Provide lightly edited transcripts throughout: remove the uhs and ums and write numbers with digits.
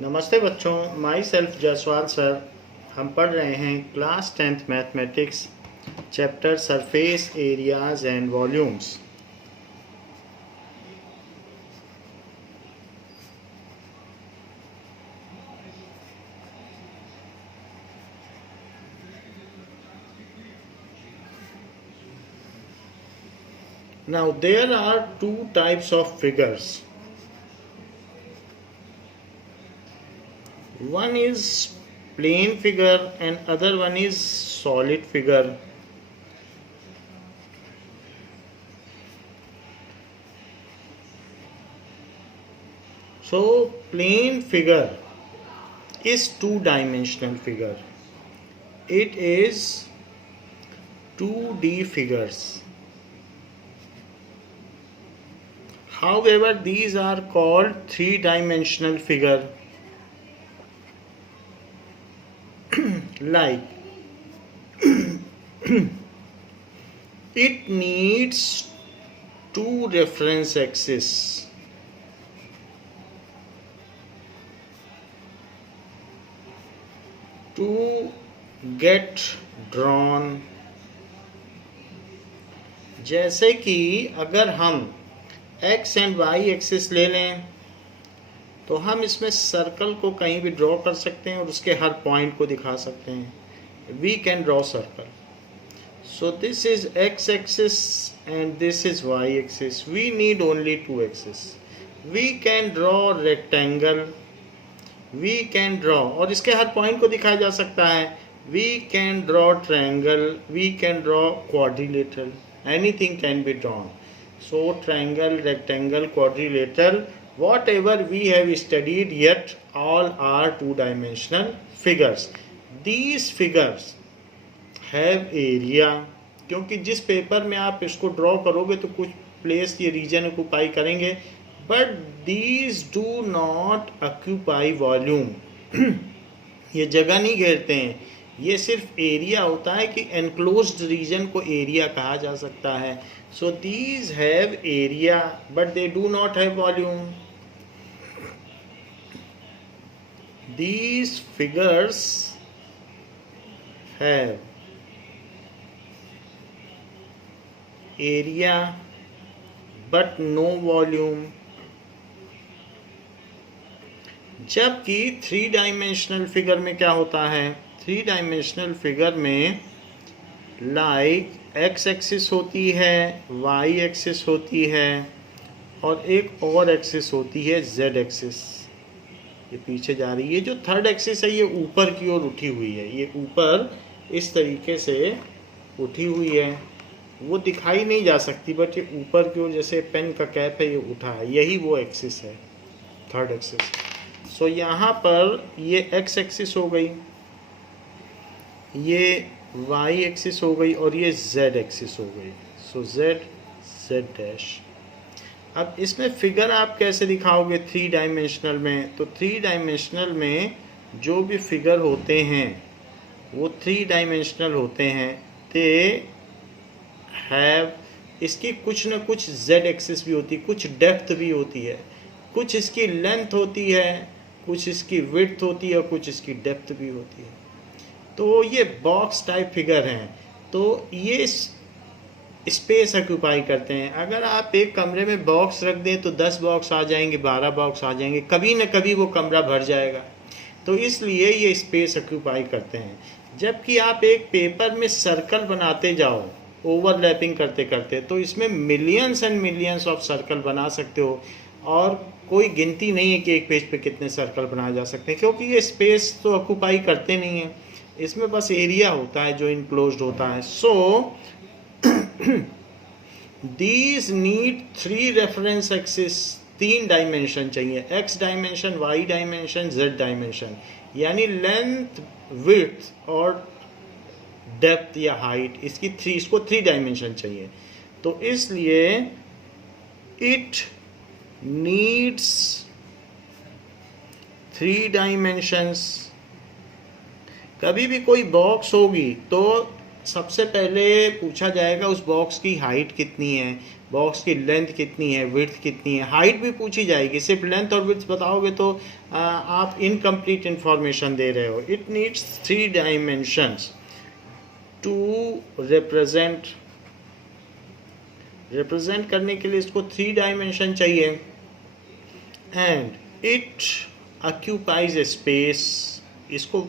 नमस्ते बच्चों, my self Jaswal sir. हम पढ़ रहे हैं class 10th mathematics, chapter surface areas and volumes. Now there are two types of figures. One is plane figure and other one is solid figure. So plane figure is two-dimensional figure. It is 2D figures. However, these are called three-dimensional figure. Like it needs two reference axes to get drawn. जैसे कि अगर हम x and y axis ले लें तो हम इसमें circle को कहीं भी ड्रॉ कर सकते हैं और उसके हर पॉइंट को दिखा सकते हैं. We can draw circle. So this is x axis and this is y axis. We need only two axis. We can draw rectangle. We can draw और इसके हर पॉइंट को दिखाया जा सकता है. We can draw triangle. We can draw quadrilateral. Anything can be drawn. So triangle, rectangle, quadrilateral, whatever we have studied, yet all are two-dimensional figures. These figures have area. क्योंकि जिस पेपर में आप इसको ड्रॉ करोगे तो कुछ place ये reason occupy करेंगे, but these do not occupy volume. ये जगह नहीं घेरते हैं. ये सिर्फ एरिया होता है कि एनक्लोज्ड रीजन को एरिया कहा जा सकता है. So these have area but they do not have volume. These figures have area but no volume. जबकि थ्री डायमेंशनल फिगर में क्या होता है? थ्री डायमेंशनल फिगर में लाइक एक्स एक्सिस होती है, वाई एक्सिस होती है और एक और एक्सिस होती है जेड एक्सिस. ये पीछे जा रही है. जो थर्ड एक्सिस है ये ऊपर की ओर उठी हुई है. ये ऊपर इस तरीके से उठी हुई है. वो दिखाई नहीं जा सकती बट ये ऊपर की ओर जैसे पेन का कैप है ये उठा है. यही वो एक्सिस है, थर्ड एक्सिस. सो यहाँ पर ये एक्स एक्सिस हो गई, ये y एक्सिस हो गई और ये z एक्सिस हो गई. सो z डैश. अब इसमें फिगर आप कैसे दिखाओगे थ्री डायमेंशनल में? तो थ्री डायमेंशनल में जो भी फिगर होते हैं वो थ्री डायमेंशनल होते हैं. दे हैव, इसकी कुछ न कुछ z एक्सिस भी होती है, कुछ डेप्थ भी होती है, कुछ इसकी लेंथ होती है, कुछ इसकी विड्थ होती है और कुछ इसकी डेप्थ भी होती है. तो ये बॉक्स टाइप फिगर हैं. तो ये स्पेस ऑक्यूपाई करते हैं. अगर आप एक कमरे में बॉक्स रख दें तो 10 बॉक्स आ जाएंगे, 12 बॉक्स आ जाएंगे, कभी न कभी वो कमरा भर जाएगा. तो इसलिए ये स्पेस ऑक्यूपाई करते हैं. जबकि आप एक पेपर में सर्कल बनाते जाओ ओवरलैपिंग करते करते तो इसमें millions and millions of circle बना सकते हो और कोई गिनती नहीं है कि एक पेज पे कितने सर्कल बनाए जा सकते हैं, क्योंकि ये स्पेस तो ऑक्यूपाई करते नहीं हैं. इसमें बस एरिया होता है जो इनक्लोज्ड होता है. So these need three reference axis. तीन डायमेंशन चाहिए, X dimension, Y dimension, Z dimension. यानी लेंथ, विड्थ और डेप्थ या हाइट, इसको थ्री डायमेंशन चाहिए. तो इसलिए इट नीड्स थ्री डायमेंशंस. कभी भी कोई बॉक्स होगी तो सबसे पहले पूछा जाएगा उस बॉक्स की हाइट कितनी है, बॉक्स की लेंथ कितनी है, विड्थ कितनी है, हाइट भी पूछी जाएगी। सिर्फ लेंथ और विड्थ बताओगे तो आप इनकम्प्लीट इंफॉर्मेशन दे रहे हो। It needs 3 dimensions to represent करने के लिए इसको 3 डायमेंशन चाहिए। And it occupies a space, इसको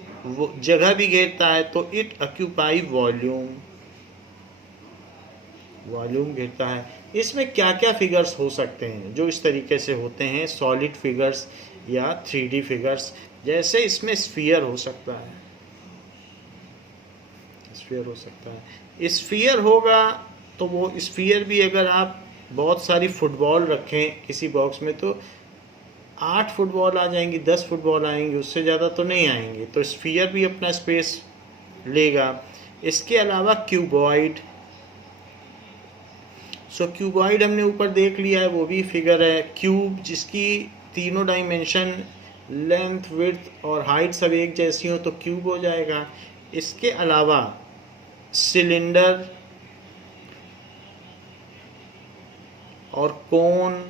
जगह भी घेरता है, तो इट ऑक्यूपाई वॉल्यूम घेरता है। इसमें क्या क्या फिगर्स हो सकते हैं जो इस तरीके से होते हैं, सॉलिड फिगर्स या 3D फिगर्स। जैसे इसमें स्फीयर हो सकता है, स्फीयर होगा तो वो स्फीयर भी अगर आप बहुत सारी फुटबॉल रखें किसी बॉक्स में तो 8 फुटबॉल आ जाएंगी, 10 फुटबॉल आएंगी, उससे ज़्यादा तो नहीं आएंगे। तो स्फीयर भी अपना स्पेस लेगा। इसके अलावा क्यूबॉइड, क्यूबॉइड हमने ऊपर देख लिया है, वो भी फिगर है। क्यूब जिसकी तीनों डायमेंशन लेंथ, विड्थ और हाइट सब एक जैसी हो तो क्यूब हो जाएगा। इसके अलावा सिलेंडर और कोन,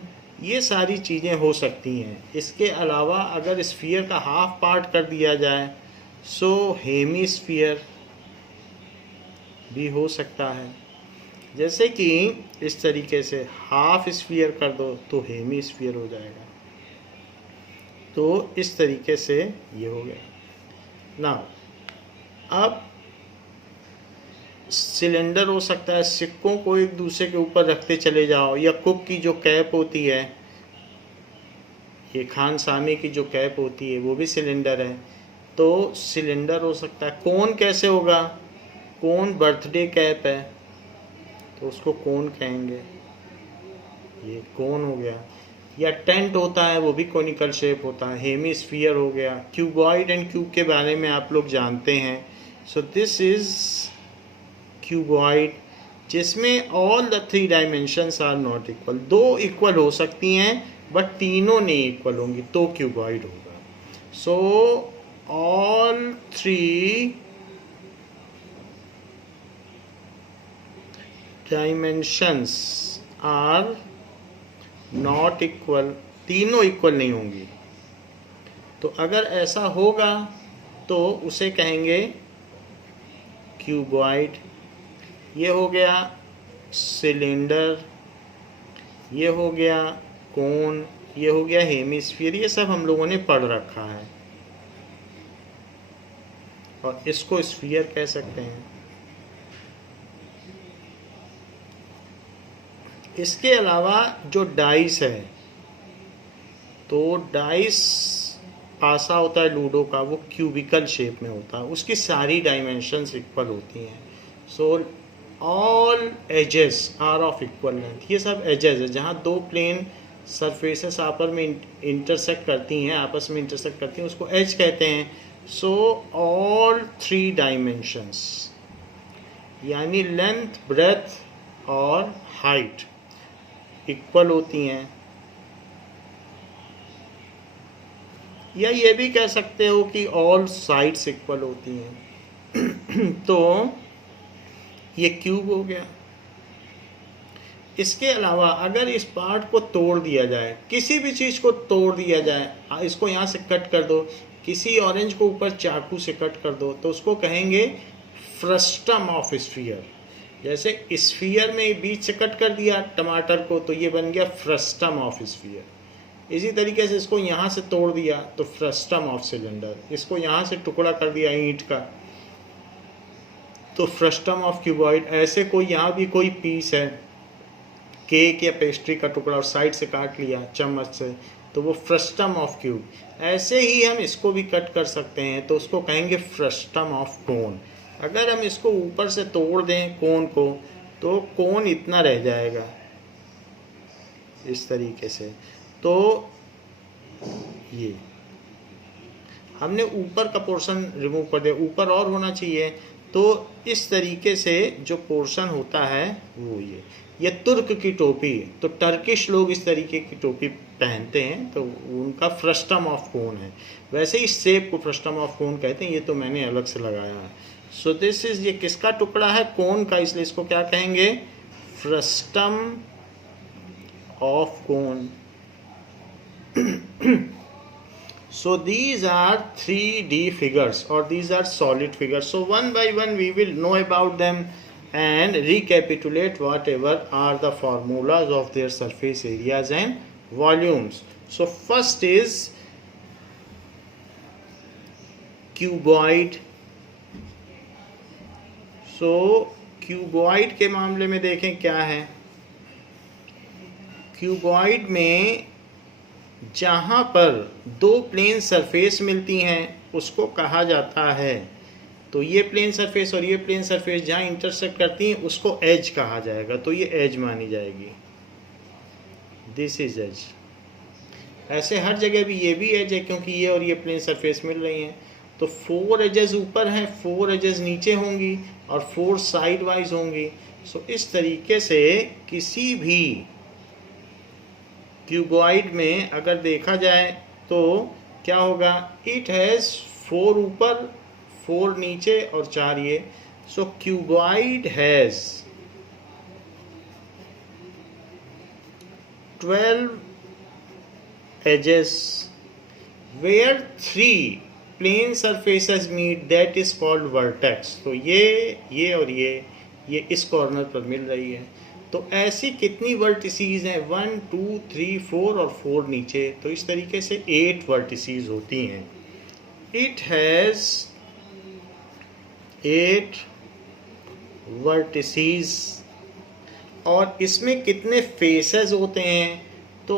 ये सारी चीज़ें हो सकती हैं। इसके अलावा अगर स्फीयर का हाफ पार्ट कर दिया जाए सो हेमीस्फीयर भी हो सकता है। जैसे कि इस तरीके से हाफ स्फीयर कर दो तो हेमीस्फीयर हो जाएगा। तो इस तरीके से ये हो गया ना। अब सिलेंडर हो सकता है, सिक्कों को एक दूसरे के ऊपर रखते चले जाओ, या कुक की जो कैप होती है, ये खान सामे की जो कैप होती है वो भी सिलेंडर है, तो सिलेंडर हो सकता है। कोन कैसे होगा, कोन बर्थडे कैप है तो उसको कोन कहेंगे, ये कोन हो गया। या टेंट होता है वो भी कोनिकल शेप होता है, हेमीस्फीयर हो गया। क्यूबॉइड एंड क्यूब के बारे में आप लोग जानते हैं। सो दिस इज क्यूबॉइड जिसमें all the 3 dimensions are not equal. 2 equal हो सकती हैं बट तीनों नहीं इक्वल होंगी तो क्यूबॉइड होगा। So all 3 dimensions are not equal, तीनों इक्वल नहीं होंगी। तो अगर ऐसा होगा तो उसे कहेंगे क्यूबॉइड। ये हो गया सिलेंडर, ये हो गया कोन, ये हो गया हेमीस्फीयर। ये सब हम लोगों ने पढ़ रखा है और इसको स्फीयर कह सकते हैं। इसके अलावा जो डाइस है, तो डाइस पासा होता है लूडो का, वो क्यूबिकल शेप में होता है, उसकी सारी डायमेंशंस इक्वल होती हैं। So all edges are of equal length. ये सब एजेस है जहाँ 2 प्लेन सरफेसेस आपस में इंटरसेक्ट करती हैं, उसको एज कहते हैं। सो ऑल 3 डायमेंशंस यानी लेंथ, ब्रेथ और हाइट इक्वल होती हैं। या ये भी कह सकते हो कि ऑल साइड्स इक्वल होती हैं। तो ये क्यूब हो गया। इसके अलावा अगर इस पार्ट को तोड़ दिया जाए, किसी भी चीज़ को तोड़ दिया जाए, इसको यहाँ से कट कर दो, किसी ऑरेंज को ऊपर चाकू से कट कर दो, तो उसको कहेंगे फ्रस्टम ऑफ स्फीयर। जैसे स्फीयर में बीच से कट कर दिया टमाटर को तो ये बन गया फ्रस्टम ऑफ स्फीयर। इसी तरीके से इसको यहाँ से तोड़ दिया तो फ्रस्टम ऑफ सिलेंडर। इसको यहाँ से टुकड़ा कर दिया ईंट का तो फ्रस्टम ऑफ क्यूबॉइड। ऐसे कोई यहाँ भी कोई पीस है, केक या पेस्ट्री का टुकड़ा और साइड से काट लिया चम्मच से, तो वो फ्रस्टम ऑफ क्यूब। ऐसे ही हम इसको भी कट कर सकते हैं तो उसको कहेंगे फ्रस्टम ऑफ कोन। अगर हम इसको ऊपर से तोड़ दें कोन को तो कोन इतना रह जाएगा इस तरीके से। तो ये हमने ऊपर का पोर्शन रिमूव कर दिया, ऊपर और होना चाहिए। तो इस तरीके से जो पोर्शन होता है वो ये तुर्क की टोपी, तो टर्किश लोग इस तरीके की टोपी पहनते हैं तो उनका फ्रस्टम ऑफ कोन है। वैसे इस शेप को फ्रस्टम ऑफ कोन कहते हैं, ये तो मैंने अलग से लगाया है। सो दिस इज, ये किसका टुकड़ा है, कोन का, इसलिए इसको क्या कहेंगे, frustum of cone. So these are 3D figures, or these are solid figures. So one by one we will know about them and recapitulate whatever are the formulas of their surface areas and volumes. So first is cuboid. So cuboid के मामले में देखें क्या है. Cuboid में जहाँ पर दो प्लेन सरफेस मिलती हैं उसको कहा जाता है, तो ये प्लेन सरफेस और ये प्लेन सरफेस जहाँ इंटरसेक्ट करती हैं उसको एज कहा जाएगा, तो ये एज मानी जाएगी. This is edge. ऐसे हर जगह भी ये भी एज है क्योंकि ये और ये प्लेन सरफेस मिल रही हैं. तो 4 एजेस ऊपर हैं, 4 एजेस नीचे होंगी और 4 साइड वाइज होंगी. सो इस तरीके से किसी भी क्यूबॉइड में अगर देखा जाए तो क्या होगा, इट हैज़ 4 ऊपर, 4 नीचे और 4 ये. सो cuboid has 12 edges where 3 plane surfaces meet, that is called vertex. तो ये और ये इस कॉर्नर पर मिल रही है. तो ऐसी कितनी वर्टिसीज हैं, 1 2 3 4 और 4 नीचे, तो इस तरीके से 8 वर्टिसीज होती हैं. It has 8 vertices. और इसमें कितने फेसेस होते हैं, तो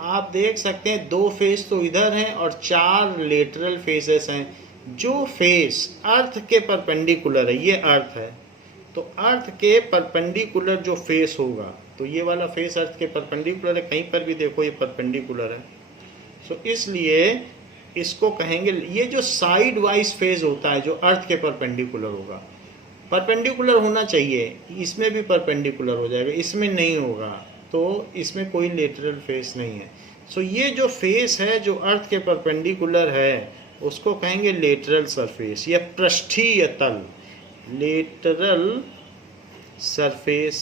आप देख सकते हैं 2 फेस तो इधर हैं और 4 लेटरल फेसेस हैं. जो फेस अर्थ के परपेंडिकुलर है, ये अर्थ है, तो अर्थ के परपेंडिकुलर जो फेस होगा, तो ये वाला फेस अर्थ के परपेंडिकुलर है, कहीं पर भी देखो ये परपेंडिकुलर है. सो इसलिए इसको कहेंगे, ये जो साइड वाइज फेस होता है जो अर्थ के परपेंडिकुलर होगा, परपेंडिकुलर होना चाहिए, इसमें भी परपेंडिकुलर हो जाएगा, इसमें नहीं होगा, तो इसमें कोई लेटरल फेस नहीं है. सो ये जो फेस है जो अर्थ के परपेंडिकुलर है उसको कहेंगे लेटरल सरफेस या पृष्ठीय तल. लेटरल सरफेस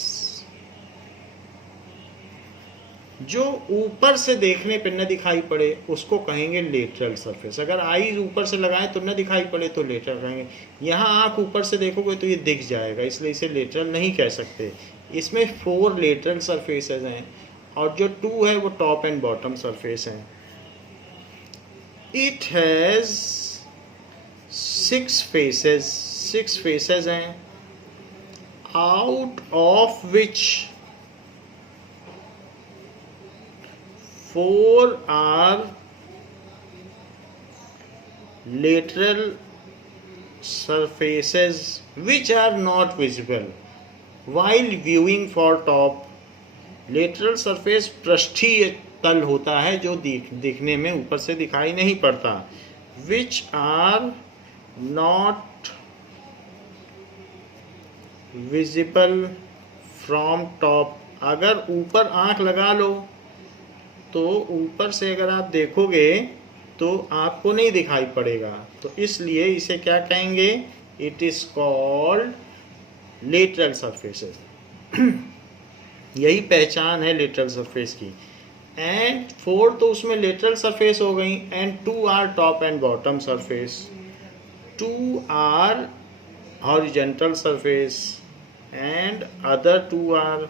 जो ऊपर से देखने पे न दिखाई पड़े उसको कहेंगे लेटरल सरफेस. अगर आई ऊपर से लगाएं तो न दिखाई पड़े तो लेटरल कहेंगे. यहाँ आँख ऊपर से देखोगे तो ये दिख जाएगा, इसलिए इसे लेटरल नहीं कह सकते. इसमें 4 लेटरल सरफेसेस हैं और जो 2 है वो टॉप एंड बॉटम सरफेस हैं. इट हैज़ 6 फेसेस हैं, out of which 4 are lateral surfaces which are not visible while viewing for top. Lateral surface पृष्ठीय तल होता है जो दिखने में ऊपर से दिखाई नहीं पड़ता. which are not visible from top. अगर ऊपर आंख लगा लो तो ऊपर से अगर आप देखोगे तो आपको नहीं दिखाई पड़ेगा, तो इसलिए इसे क्या कहेंगे, it is called lateral surfaces. यही पहचान है लेटरल सरफेस की. एंड 4 तो उसमें लेटरल सरफेस हो गई, and 2 are top and bottom surface. 2 are horizontal surface and other 2 are,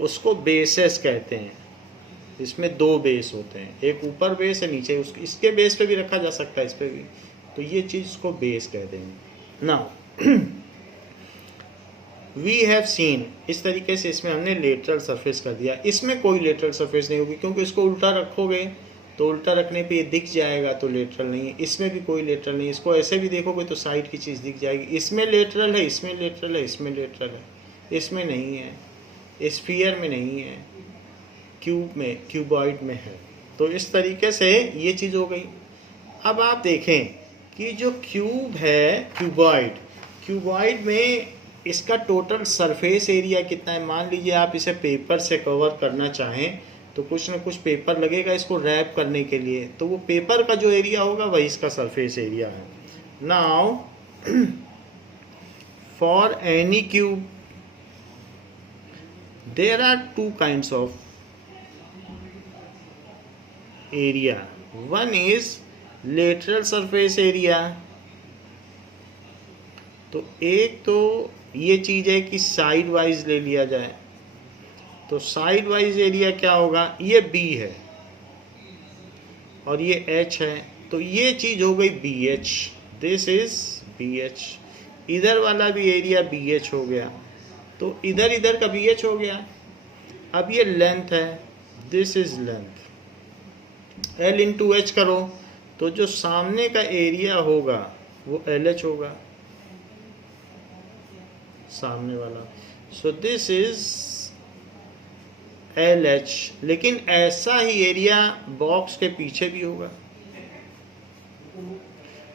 उसको बेसेस कहते हैं. इसमें 2 बेस होते हैं, एक ऊपर बेस है नीचे, इसके बेस पे भी रखा जा सकता है, इस पे भी, तो ये चीज़ को बेस कहते हैं. नाउ वी हैव सीन, इस तरीके से इसमें हमने लेटरल सरफेस कर दिया. इसमें कोई लेटरल सरफेस नहीं होगी क्योंकि इसको उल्टा रखोगे तो उल्टा रखने पे ये दिख जाएगा, तो लेटरल नहीं है. इसमें भी कोई लेटरल नहीं, इसको ऐसे भी देखोगे तो साइड की चीज़ दिख जाएगी. इसमें लेटरल है, इसमें लेटरल है, इसमें लेटरल है, इसमें नहीं है, स्फीयर में नहीं है, क्यूब में, क्यूबॉइड में है. तो इस तरीके से ये चीज़ हो गई. अब आप देखें कि जो क्यूब है, क्यूबॉइड में इसका टोटल सरफेस एरिया कितना है. मान लीजिए आप इसे पेपर से कवर करना चाहें तो कुछ ना कुछ पेपर लगेगा इसको रैप करने के लिए, तो वो पेपर का जो एरिया होगा वही इसका सरफेस एरिया है. Now for any cube, there are two kinds of area. One is lateral surface area. तो एक तो ये चीज़ है कि साइड वाइज ले लिया जाए, तो साइड वाइज एरिया क्या होगा, ये B है और ये H है, तो ये चीज़ हो गई BH, दिस इज BH। इधर वाला भी एरिया BH हो गया, तो इधर इधर का BH हो गया। अब ये लेंथ है, this is length, L into H करो तो जो सामने का एरिया होगा वो LH होगा, सामने वाला। सो दिस इज LH। लेकिन ऐसा ही एरिया बॉक्स के पीछे भी होगा,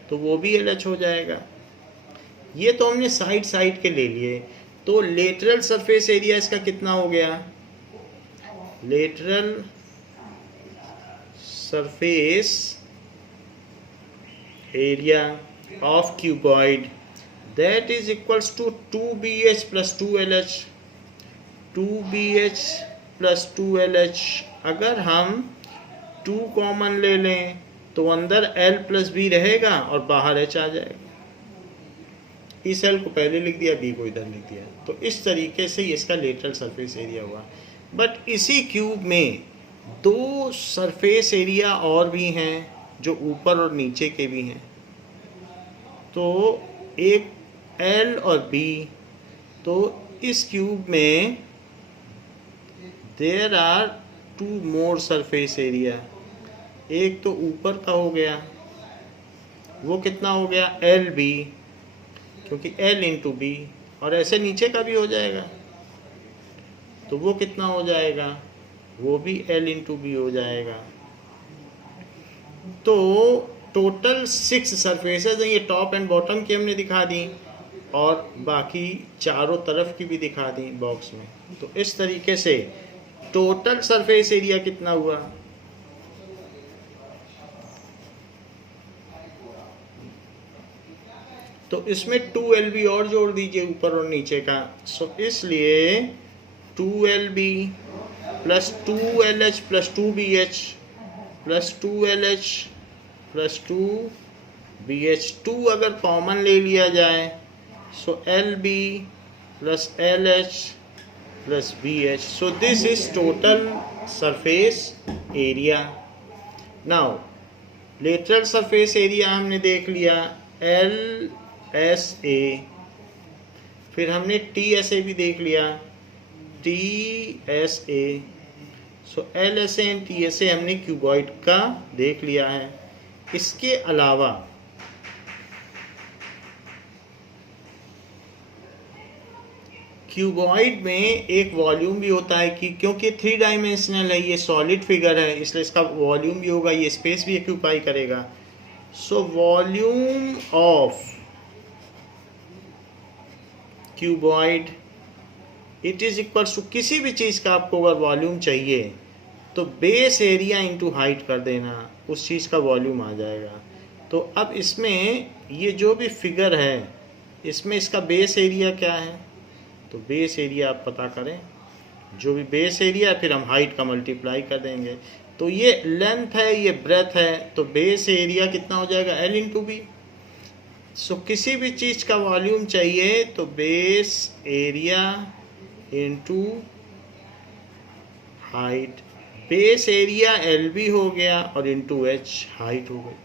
तो वो भी LH हो जाएगा। ये तो हमने साइड साइड के ले लिए। तो लेटरल सरफेस एरिया इसका कितना हो गया, lateral surface area of cuboid that is equals to 2BH plus 2LH। 2BH plus 2LH। अगर हम 2 कॉमन ले लें तो अंदर L प्लस B रहेगा और बाहर H आ जाएगा। इस L को पहले लिख दिया, B को इधर लिख दिया, तो इस तरीके से इसका लेटरल सरफेस एरिया हुआ। बट इसी क्यूब में दो सरफेस एरिया और भी हैं जो ऊपर और नीचे के भी हैं, तो एक L और B। तो इस क्यूब में there are 2 more surface area. एक तो ऊपर का हो गया, वो कितना हो गया LB, क्योंकि L इंटू B, और ऐसे नीचे का भी हो जाएगा, तो वो कितना हो जाएगा, वो भी L इंटू B हो जाएगा। तो टोटल 6 सरफेसेज हैं, ये टॉप एंड बॉटम की हमने दिखा दी और बाकी चारों तरफ की भी दिखा दी बॉक्स में। तो इस तरीके से टोटल सरफेस एरिया कितना हुआ, तो इसमें 2LB और जोड़ दीजिए ऊपर और नीचे का। सो इसलिए 2LB plus 2LH plus 2BH plus 2LH plus 2BH। 2 अगर कॉमन ले लिया जाए सो LB plus LH plus BH। So this is total surface area. Now lateral surface area हमने देख लिया LSA, फिर हमने TSA भी देख लिया TSA। So LSA and TSA हमने क्यूबॉइड का देख लिया है। इसके अलावा क्यूबॉइड में एक वॉल्यूम भी होता है कि क्योंकि 3 डायमेंशनल है, ये सॉलिड फिगर है, इसलिए इसका वॉल्यूम भी होगा, ये स्पेस भी ऑक्यूपाई करेगा। So volume of cuboid it is equals to, किसी भी चीज़ का आपको अगर वॉल्यूम चाहिए तो बेस एरिया इंटू हाइट कर देना, उस चीज़ का वॉल्यूम आ जाएगा। तो अब इसमें ये जो भी फिगर है इसमें इसका बेस एरिया क्या है, तो बेस एरिया आप पता करें, जो भी बेस एरिया फिर हम हाइट का मल्टीप्लाई कर देंगे। तो ये लेंथ है, ये ब्रेथ है, तो बेस एरिया कितना हो जाएगा L इंटू B। सो किसी भी चीज़ का वॉल्यूम चाहिए तो base area into height, base area LB हो गया और इंटू H हाइट हो गई।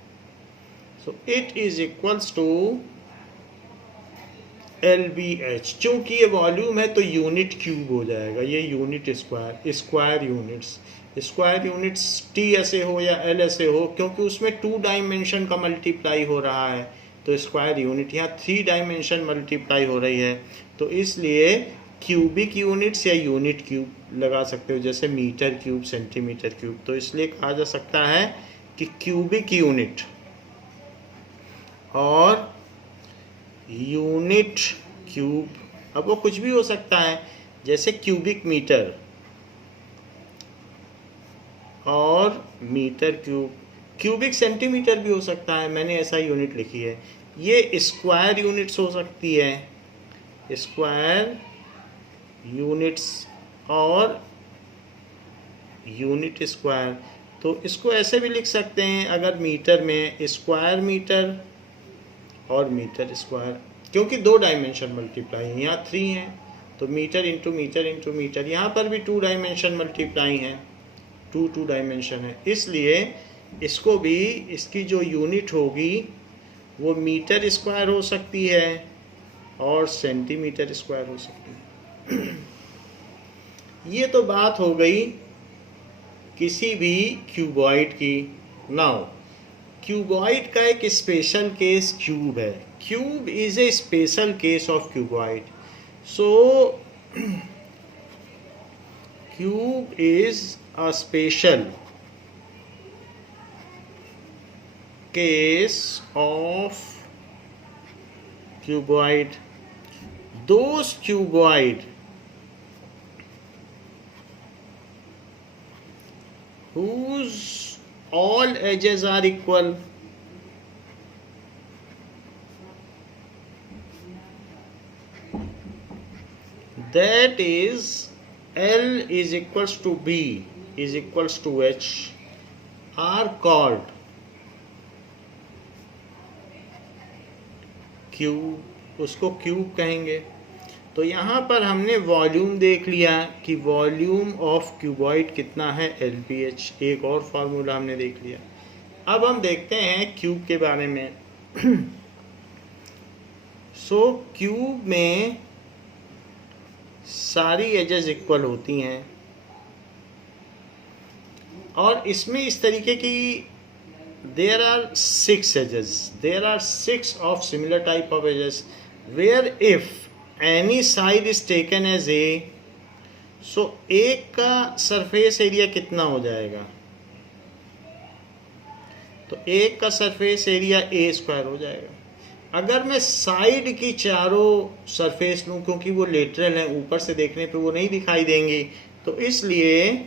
So it is equals to LBH। चूंकि ये वॉल्यूम है तो यूनिट क्यूब हो जाएगा, ये unit square, square units, square units TSA हो या LSA हो, क्योंकि उसमें 2 डायमेंशन का मल्टीप्लाई हो रहा है, तो स्क्वायर यूनिट। यहाँ 3 डायमेंशन मल्टीप्लाई हो रही है, तो इसलिए क्यूबिक यूनिट्स या यूनिट क्यूब लगा सकते हो, जैसे मीटर क्यूब, सेंटीमीटर क्यूब। तो इसलिए कहा जा सकता है कि क्यूबिक यूनिट और यूनिट क्यूब, अब वो कुछ भी हो सकता है, जैसे क्यूबिक मीटर और मीटर क्यूब, क्यूबिक सेंटीमीटर भी हो सकता है, मैंने ऐसा यूनिट लिखी है। ये स्क्वायर यूनिट्स हो सकती है, स्क्वायर यूनिट्स और यूनिट स्क्वायर। तो इसको ऐसे भी लिख सकते हैं अगर मीटर में, स्क्वायर मीटर और मीटर स्क्वायर, क्योंकि 2 डायमेंशन मल्टीप्लाई हैं, यहाँ 3 हैं, तो metre into metre into metre. यहाँ पर भी 2 डायमेंशन मल्टीप्लाई हैं, 2 डायमेंशन है, इसलिए इसको भी, इसकी जो यूनिट होगी वो मीटर स्क्वायर हो सकती है और सेंटीमीटर स्क्वायर हो सकती है। ये तो बात हो गई किसी भी क्यूबॉइड की। नाउ क्यूबॉइड का एक स्पेशल केस क्यूब है। Cube is a special case of cuboid. So cube is a special case of cuboid. Those cuboid whose all edges are equal, that is L is equals to B is equals to H, are called cube. उसको cube कहेंगे। तो यहाँ पर हमने volume देख लिया कि volume of cuboid कितना है, LPH। एक और फार्मूला हमने देख लिया। अब हम देखते हैं क्यूब के बारे में। सो क्यूब में सारी एजेस इक्वल होती हैं और इसमें इस तरीके की there are 6 edges. There are 6 of similar type of edges where if any side is taken as A, so एक का सरफेस एरिया कितना हो जाएगा, तो एक का सरफेस एरिया A स्क्वायर हो जाएगा। अगर मैं साइड की चारों सरफेस लूँ, क्योंकि वो लेटरल हैं, ऊपर से देखने पे वो नहीं दिखाई देंगी, तो इसलिए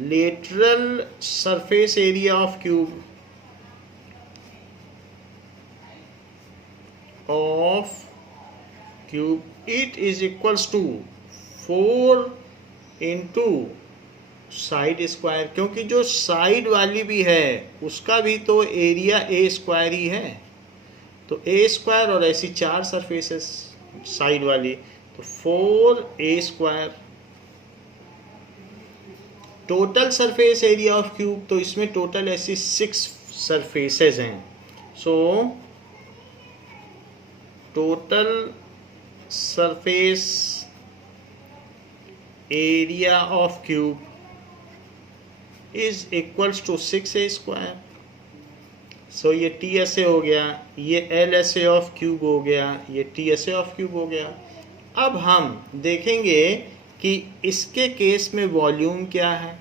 lateral surface area of cube it is equals to 4 into side square, क्योंकि जो साइड वाली भी है उसका भी तो एरिया A स्क्वायर ही है, तो A स्क्वायर और ऐसी 4 सरफेसेस साइड वाली, तो 4A square. Total surface area of cube, तो इसमें टोटल ऐसी 6 सरफेसेस हैं। So total surface area of cube is equals to 6A square. So ये TSA हो गया, ये LSA ऑफ क्यूब हो गया, ये TSA ऑफ क्यूब हो गया। अब हम देखेंगे कि इसके केस में वॉल्यूम क्या है।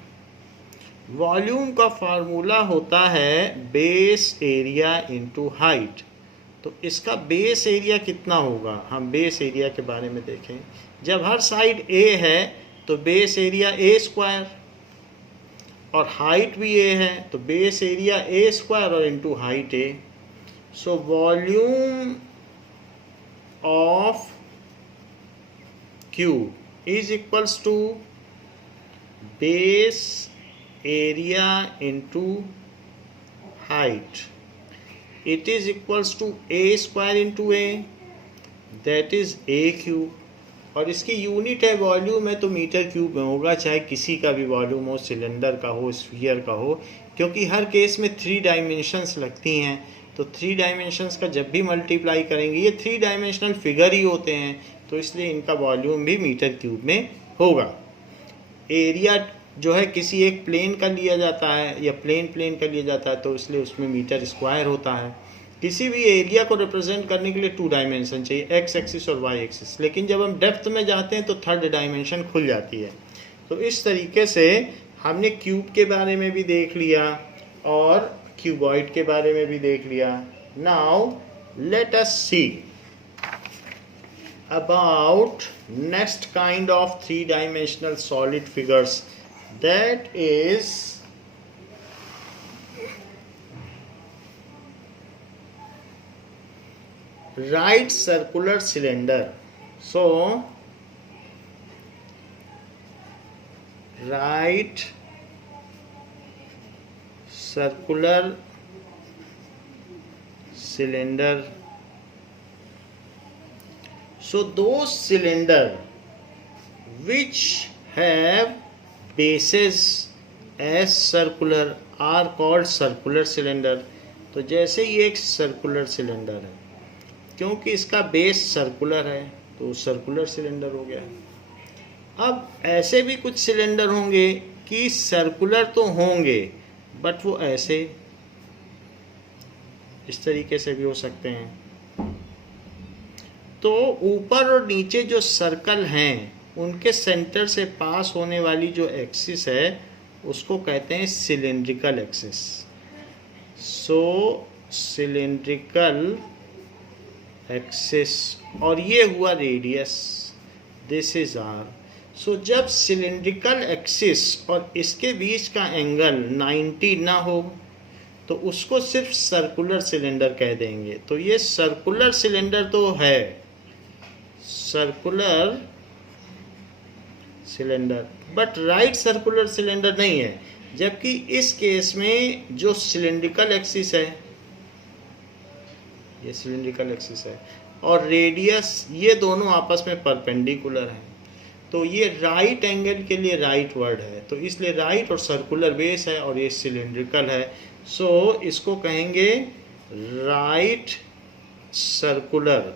वॉल्यूम का फार्मूला होता है बेस एरिया इनटू हाइट। तो इसका बेस एरिया कितना होगा, हम बेस एरिया के बारे में देखें। जब हर साइड A है तो बेस एरिया A स्क्वायर और हाइट भी A है, तो बेस एरिया A स्क्वायर और into height A। So volume of cube is equals to base area into height. It is equals to A square into A, that is A cube। और इसकी unit है volume है, तो metre cube में होगा, चाहे किसी का भी वॉल्यूम हो, सिलेंडर का हो, स्फीयर का हो, क्योंकि हर केस में 3 डायमेंशंस लगती हैं। तो 3 डायमेंशंस का जब भी मल्टीप्लाई करेंगे, ये 3 डायमेंशनल फिगर ही होते हैं, तो इसलिए इनका वॉल्यूम भी मीटर क्यूब में होगा। एरिया जो है किसी एक प्लेन का लिया जाता है या प्लेन का लिया जाता है, तो इसलिए उसमें मीटर स्क्वायर होता है। किसी भी एरिया को रिप्रेजेंट करने के लिए 2 डायमेंशन चाहिए, एक्स एक्सिस और वाई एक्सिस, लेकिन जब हम डेप्थ में जाते हैं तो 3rd डायमेंशन खुल जाती है। तो इस तरीके से हमने क्यूब के बारे में भी देख लिया और क्यूबॉइड के बारे में भी देख लिया। Now let us see about next kind of 3-dimensional solid figures, that is right circular cylinder. So right circular cylinder. So those cylinder which have bases as circular are called circular cylinder. तो जैसे ये एक circular cylinder है, क्योंकि इसका base circular है तो circular cylinder हो गया। अब ऐसे भी कुछ सिलेंडर होंगे कि सर्कुलर तो होंगे बट वो ऐसे इस तरीके से भी हो सकते हैं। तो ऊपर और नीचे जो सर्कल हैं उनके सेंटर से पास होने वाली जो एक्सिस है उसको कहते हैं सिलेंड्रिकल एक्सिस। सो सिलेंड्रिकल एक्सिस, और ये हुआ रेडियस, दिस इज आर। सो जब सिलेंड्रिकल एक्सिस और इसके बीच का एंगल 90 ना हो तो उसको सिर्फ सर्कुलर सिलेंडर कह देंगे। तो ये सर्कुलर सिलेंडर तो है, circular cylinder, but right circular cylinder नहीं है। जबकि इस केस में जो सिलेंड्रिकल एक्सिस है, ये सिलेंड्रिकल एक्सिस है और रेडियस, ये दोनों आपस में परपेंडिकुलर हैं, तो ये राइट एंगल के लिए राइट वर्ड है। तो इसलिए राइट और सर्कुलर बेस है और ये सिलेंड्रिकल है। सो इसको कहेंगे right circular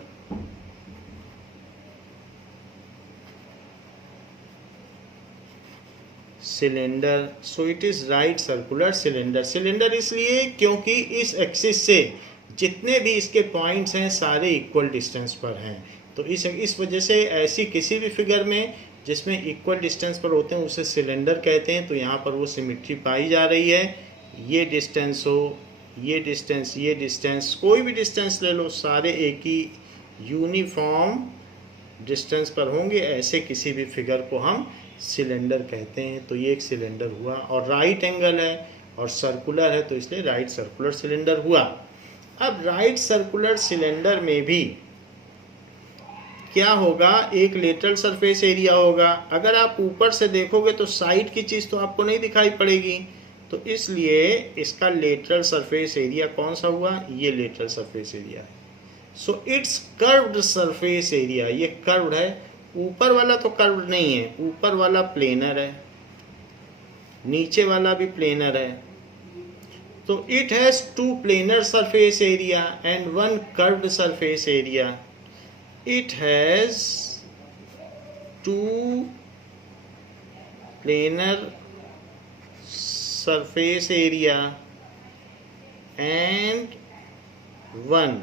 cylinder. So it is right circular cylinder. Cylinder इसलिए क्योंकि इस एक्सिस से जितने भी इसके पॉइंट्स हैं सारे इक्वल डिस्टेंस पर हैं। तो इस वजह से ऐसी किसी भी फिगर में जिसमें इक्वल डिस्टेंस पर होते हैं उसे सिलेंडर कहते हैं। तो यहाँ पर वो सिमिट्री पाई जा रही है। ये डिस्टेंस हो, ये डिस्टेंस, कोई भी डिस्टेंस ले लो, सारे एक ही यूनिफॉर्म डिस्टेंस पर होंगे। ऐसे किसी भी फिगर को हम सिलेंडर कहते हैं। तो ये एक सिलेंडर हुआ और राइट एंगल है और सर्कुलर है, तो इसलिए राइट सर्कुलर सिलेंडर हुआ। अब राइट सर्कुलर सिलेंडर में भी क्या होगा, एक लेटरल सरफेस एरिया होगा। अगर आप ऊपर से देखोगे तो साइड की चीज़ तो आपको नहीं दिखाई पड़ेगी, तो इसलिए इसका लेटरल सरफेस एरिया कौन सा हुआ, ये लेटरल सरफेस एरिया है। So it's curved surface area, ये कर्व्ड है। ऊपर वाला तो कर्व्ड नहीं है, ऊपर वाला प्लेनर है, नीचे वाला भी प्लेनर है। तो it has two planar surface area and one curved surface area. It has two planar surface area and one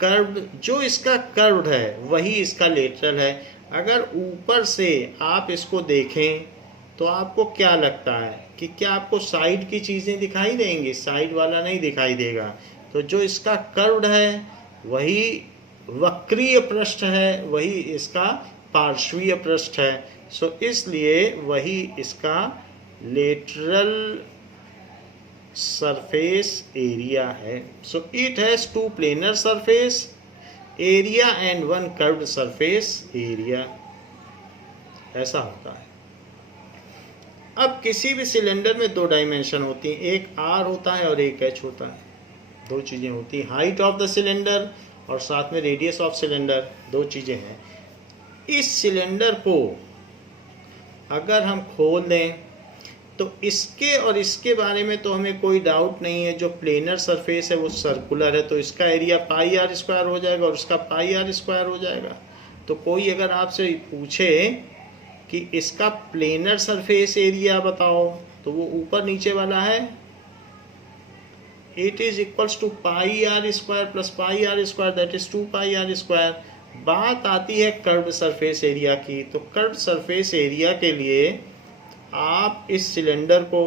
curved. जो इसका कर्व्ड है वही इसका लेटरल है। अगर ऊपर से आप इसको देखें तो आपको क्या लगता है कि क्या आपको साइड की चीज़ें दिखाई देंगी, साइड वाला नहीं दिखाई देगा। तो जो इसका कर्व्ड है वही वक्रीय पृष्ठ है, वही इसका पार्श्वीय पृष्ठ है। सो इसलिए वही इसका लेटरल सरफेस एरिया है। So it has two planar surface area and one curved surface area, ऐसा होता है। अब किसी भी सिलेंडर में दो डायमेंशन होती हैं, एक आर होता है और एक एच होता है। दो चीज़ें होती हैं, हाइट ऑफ द सिलेंडर और साथ में रेडियस ऑफ सिलेंडर, दो चीज़ें हैं। इस सिलेंडर को अगर हम खोल दें तो इसके और इसके बारे में तो हमें कोई डाउट नहीं है। जो प्लेनर सरफेस है वो सर्कुलर है, तो इसका एरिया पाई आर स्क्वायर हो जाएगा और इसका पाई आर स्क्वायर हो जाएगा। तो कोई अगर आपसे पूछे कि इसका प्लेनर सरफेस एरिया बताओ तो वो ऊपर नीचे वाला है, it is equals to pi r square plus pi r square, that is 2 pi r square. बात आती है कर्व्ड सरफेस एरिया की। तो कर्व्ड सरफेस एरिया के लिए आप इस सिलेंडर को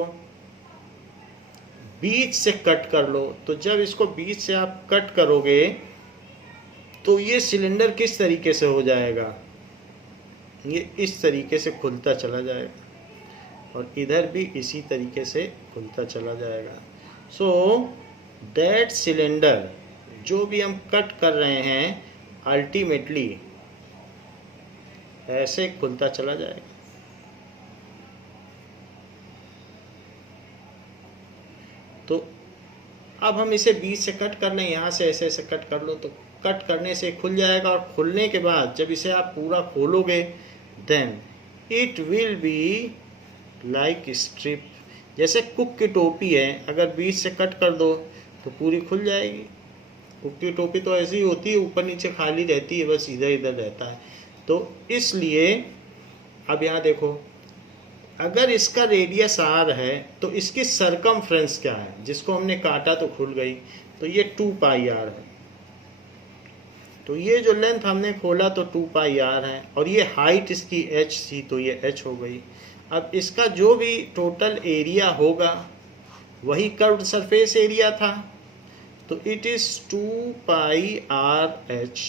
बीच से कट कर लो। तो जब इसको बीच से आप कट करोगे तो ये सिलेंडर किस तरीके से हो जाएगा, ये इस तरीके से खुलता चला जाएगा और इधर भी इसी तरीके से खुलता चला जाएगा। सो दैट सिलेंडर जो भी हम कट कर रहे हैं अल्टीमेटली ऐसे खुलता चला जाएगा। तो अब हम इसे बीच से कट कर लें, यहाँ से ऐसे ऐसे कट कर लो, तो कट करने से खुल जाएगा। और खुलने के बाद जब इसे आप पूरा खोलोगे then it will be like strip. जैसे कुक की टोपी है, अगर बीच से कट कर दो तो पूरी खुल जाएगी। कुक की टोपी तो ऐसी ही होती है, ऊपर नीचे खाली रहती है, बस इधर इधर रहता है। तो इसलिए अब यहाँ देखो, अगर इसका रेडियस r है तो इसकी सरकमफ्रेंस क्या है, जिसको हमने काटा तो खुल गई, तो ये 2 पाई r है। तो ये जो लेंथ हमने खोला तो 2 पाई r है, और ये हाइट इसकी h थी तो ये h हो गई। अब इसका जो भी टोटल एरिया होगा वही कर्व्ड सरफेस एरिया था, तो it is 2 pi r h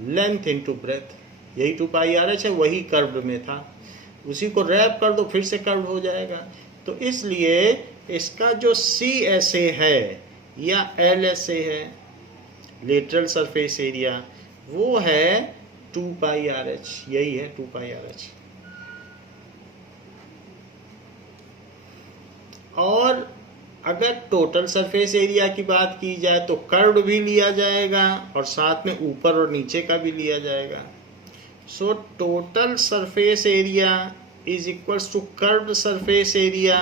length into breadth. यही 2 पाई r h है, वही कर्व्ड में था। उसी को रैप कर दो, फिर से कर्व हो जाएगा। तो इसलिए इसका जो CSA है या LSA है, लेटरल सरफेस एरिया, वो है 2 पाई RH। यही है 2 पाई RH। और अगर टोटल सरफेस एरिया की बात की जाए तो कर्व भी लिया जाएगा और साथ में ऊपर और नीचे का भी लिया जाएगा। So total surface area is equals to curved surface area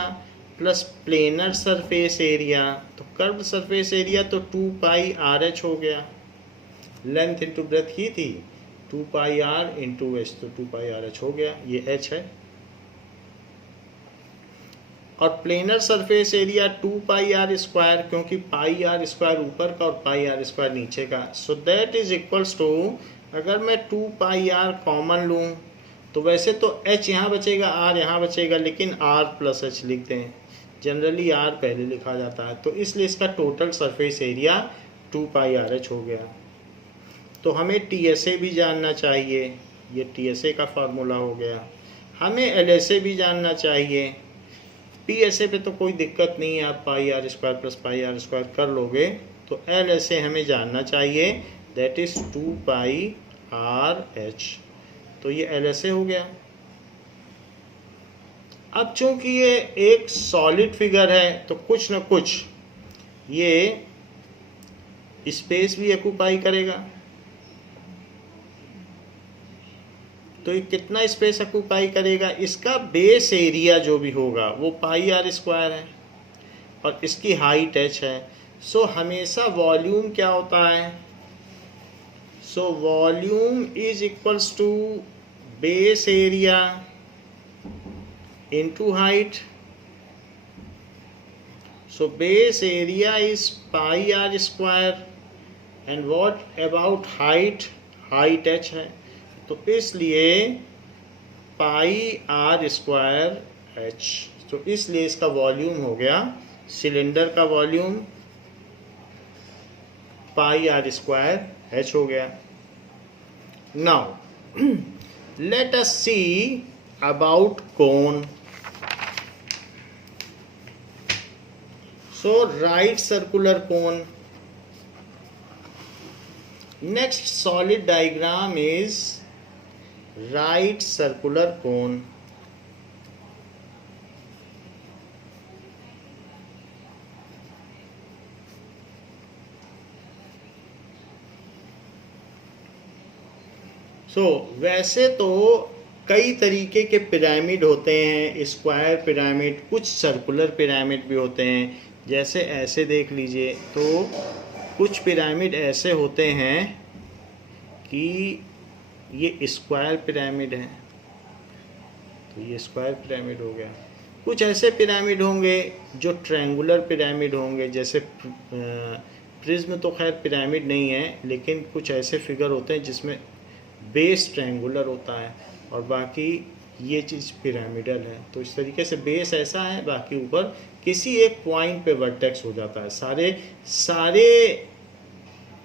plus planar surface area। तो curved surface area तो 2 पाई RH हो गया, लेंथ इंटू ब्रेथ ही थी, 2 पाई R इंटू H, तो 2 पाई RH हो गया, ये H है। और प्लेनर सरफेस एरिया 2 पाई R स्क्वायर, क्योंकि पाई R स्क्वायर ऊपर का और पाई R स्क्वायर नीचे का। So that is equals to, अगर मैं 2 पाई R कॉमन लूँ तो वैसे तो H यहाँ बचेगा, R यहाँ बचेगा, लेकिन R प्लस H लिखते हैं। जनरली R पहले लिखा जाता है, तो इसलिए इसका टोटल सरफेस एरिया 2 पाई RH हो गया। तो हमें TSA भी जानना चाहिए, ये TSA का फार्मूला हो गया। हमें LSA भी जानना चाहिए। PSA पे तो कोई दिक्कत नहीं है, आप पाई R स्क्वायर प्लस पाई R स्क्वायर कर लोगे। तो LSA हमें जानना चाहिए, दैट इज 2 पाई RH। तो ये LSA हो गया। अब चूंकि ये एक सॉलिड फिगर है तो कुछ न कुछ ये स्पेस भी ऑक्यूपाई करेगा। तो ये कितना स्पेस ऑक्यूपाई करेगा, इसका बेस एरिया जो भी होगा वो पाई R स्क्वायर है और इसकी हाइट h है। सो हमेशा वॉल्यूम क्या होता है, so volume is equals to base area into height। So base area is pi R square and what about height, height h है, तो इसलिए पाई R स्क्वायर h। तो इसलिए इसका वॉल्यूम हो गया, सिलेंडर का volume pi R square h हो गया। Now let us see about cone। So right circular cone। Next solid diagram is right circular cone। So वैसे तो कई तरीके के पिरामिड होते हैं, स्क्वायर पिरामिड, कुछ सर्कुलर पिरामिड भी होते हैं। जैसे ऐसे देख लीजिए, तो कुछ पिरामिड ऐसे होते हैं कि ये स्क्वायर पिरामिड है, तो ये स्क्वायर पिरामिड हो गया। कुछ ऐसे पिरामिड होंगे जो ट्रायंगुलर पिरामिड होंगे, जैसे प्रिज्म तो खैर पिरामिड नहीं है, लेकिन कुछ ऐसे फिगर होते हैं जिसमें बेस ट्रायंगुलर होता है और बाकी ये चीज़ पिरामिडल है। तो इस तरीके से बेस ऐसा है, बाकी ऊपर किसी एक पॉइंट पे वर्टेक्स हो जाता है। सारे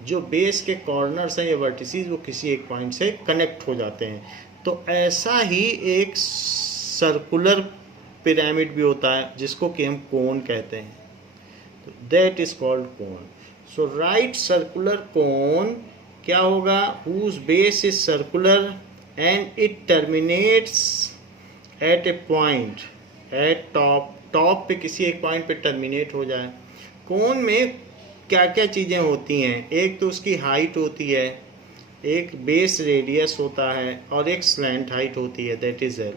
जो बेस के कॉर्नर्स हैं या वर्टिसेस, वो किसी एक पॉइंट से कनेक्ट हो जाते हैं। तो ऐसा ही एक सर्कुलर पिरामिड भी होता है जिसको कि हम कोन कहते हैं, तो that is called cone. So right circular cone क्या होगा, whose base is circular and it terminates at a point at top पे किसी एक पॉइंट पे टर्मिनेट हो जाए। कोन में क्या क्या चीज़ें होती हैं, एक तो उसकी हाइट होती है, एक बेस रेडियस होता है और एक स्लैंट हाइट होती है, दैट इज एल।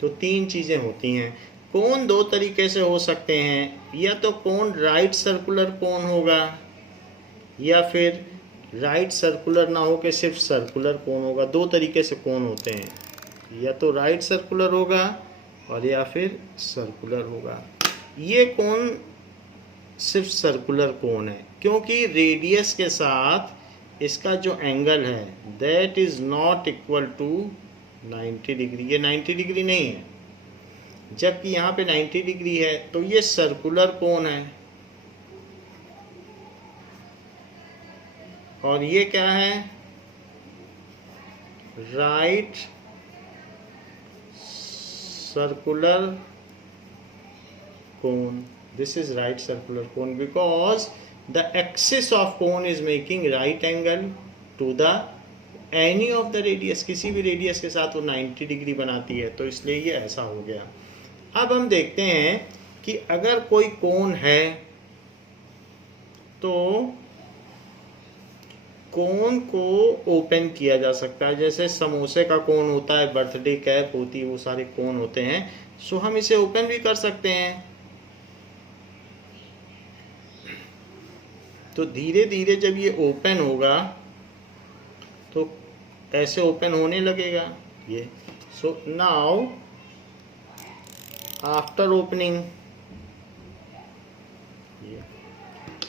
तो 3 चीज़ें होती हैं। कोन 2 तरीके से हो सकते हैं, या तो कोन राइट सर्कुलर कोन होगा या फिर राइट सर्कुलर ना हो के सिर्फ सर्कुलर कोन होगा। 2 तरीके से कोन होते हैं, या तो राइट सर्कुलर होगा और या फिर सर्कुलर होगा। ये कोन सिर्फ सर्कुलर कोन है क्योंकि रेडियस के साथ इसका जो एंगल है that is not equal to 90 degree. ये 90 डिग्री नहीं है, जबकि यहाँ पे 90 डिग्री है, तो ये सर्कुलर कोन है। और ये क्या है, right circular cone. This is right circular cone because the axis of cone is making right angle to the any of the radius। किसी भी रेडियस के साथ वो 90 डिग्री बनाती है, तो इसलिए ये ऐसा हो गया। अब हम देखते हैं कि अगर कोई कोन है तो कोन को ओपन किया जा सकता है। जैसे समोसे का कोन होता है, बर्थडे कैप होती है, वो सारे कोन होते हैं। सो हम इसे ओपन भी कर सकते हैं। तो धीरे धीरे जब ये ओपन होगा तो ऐसे ओपन होने लगेगा ये। सो नाउ आफ्टर ओपनिंग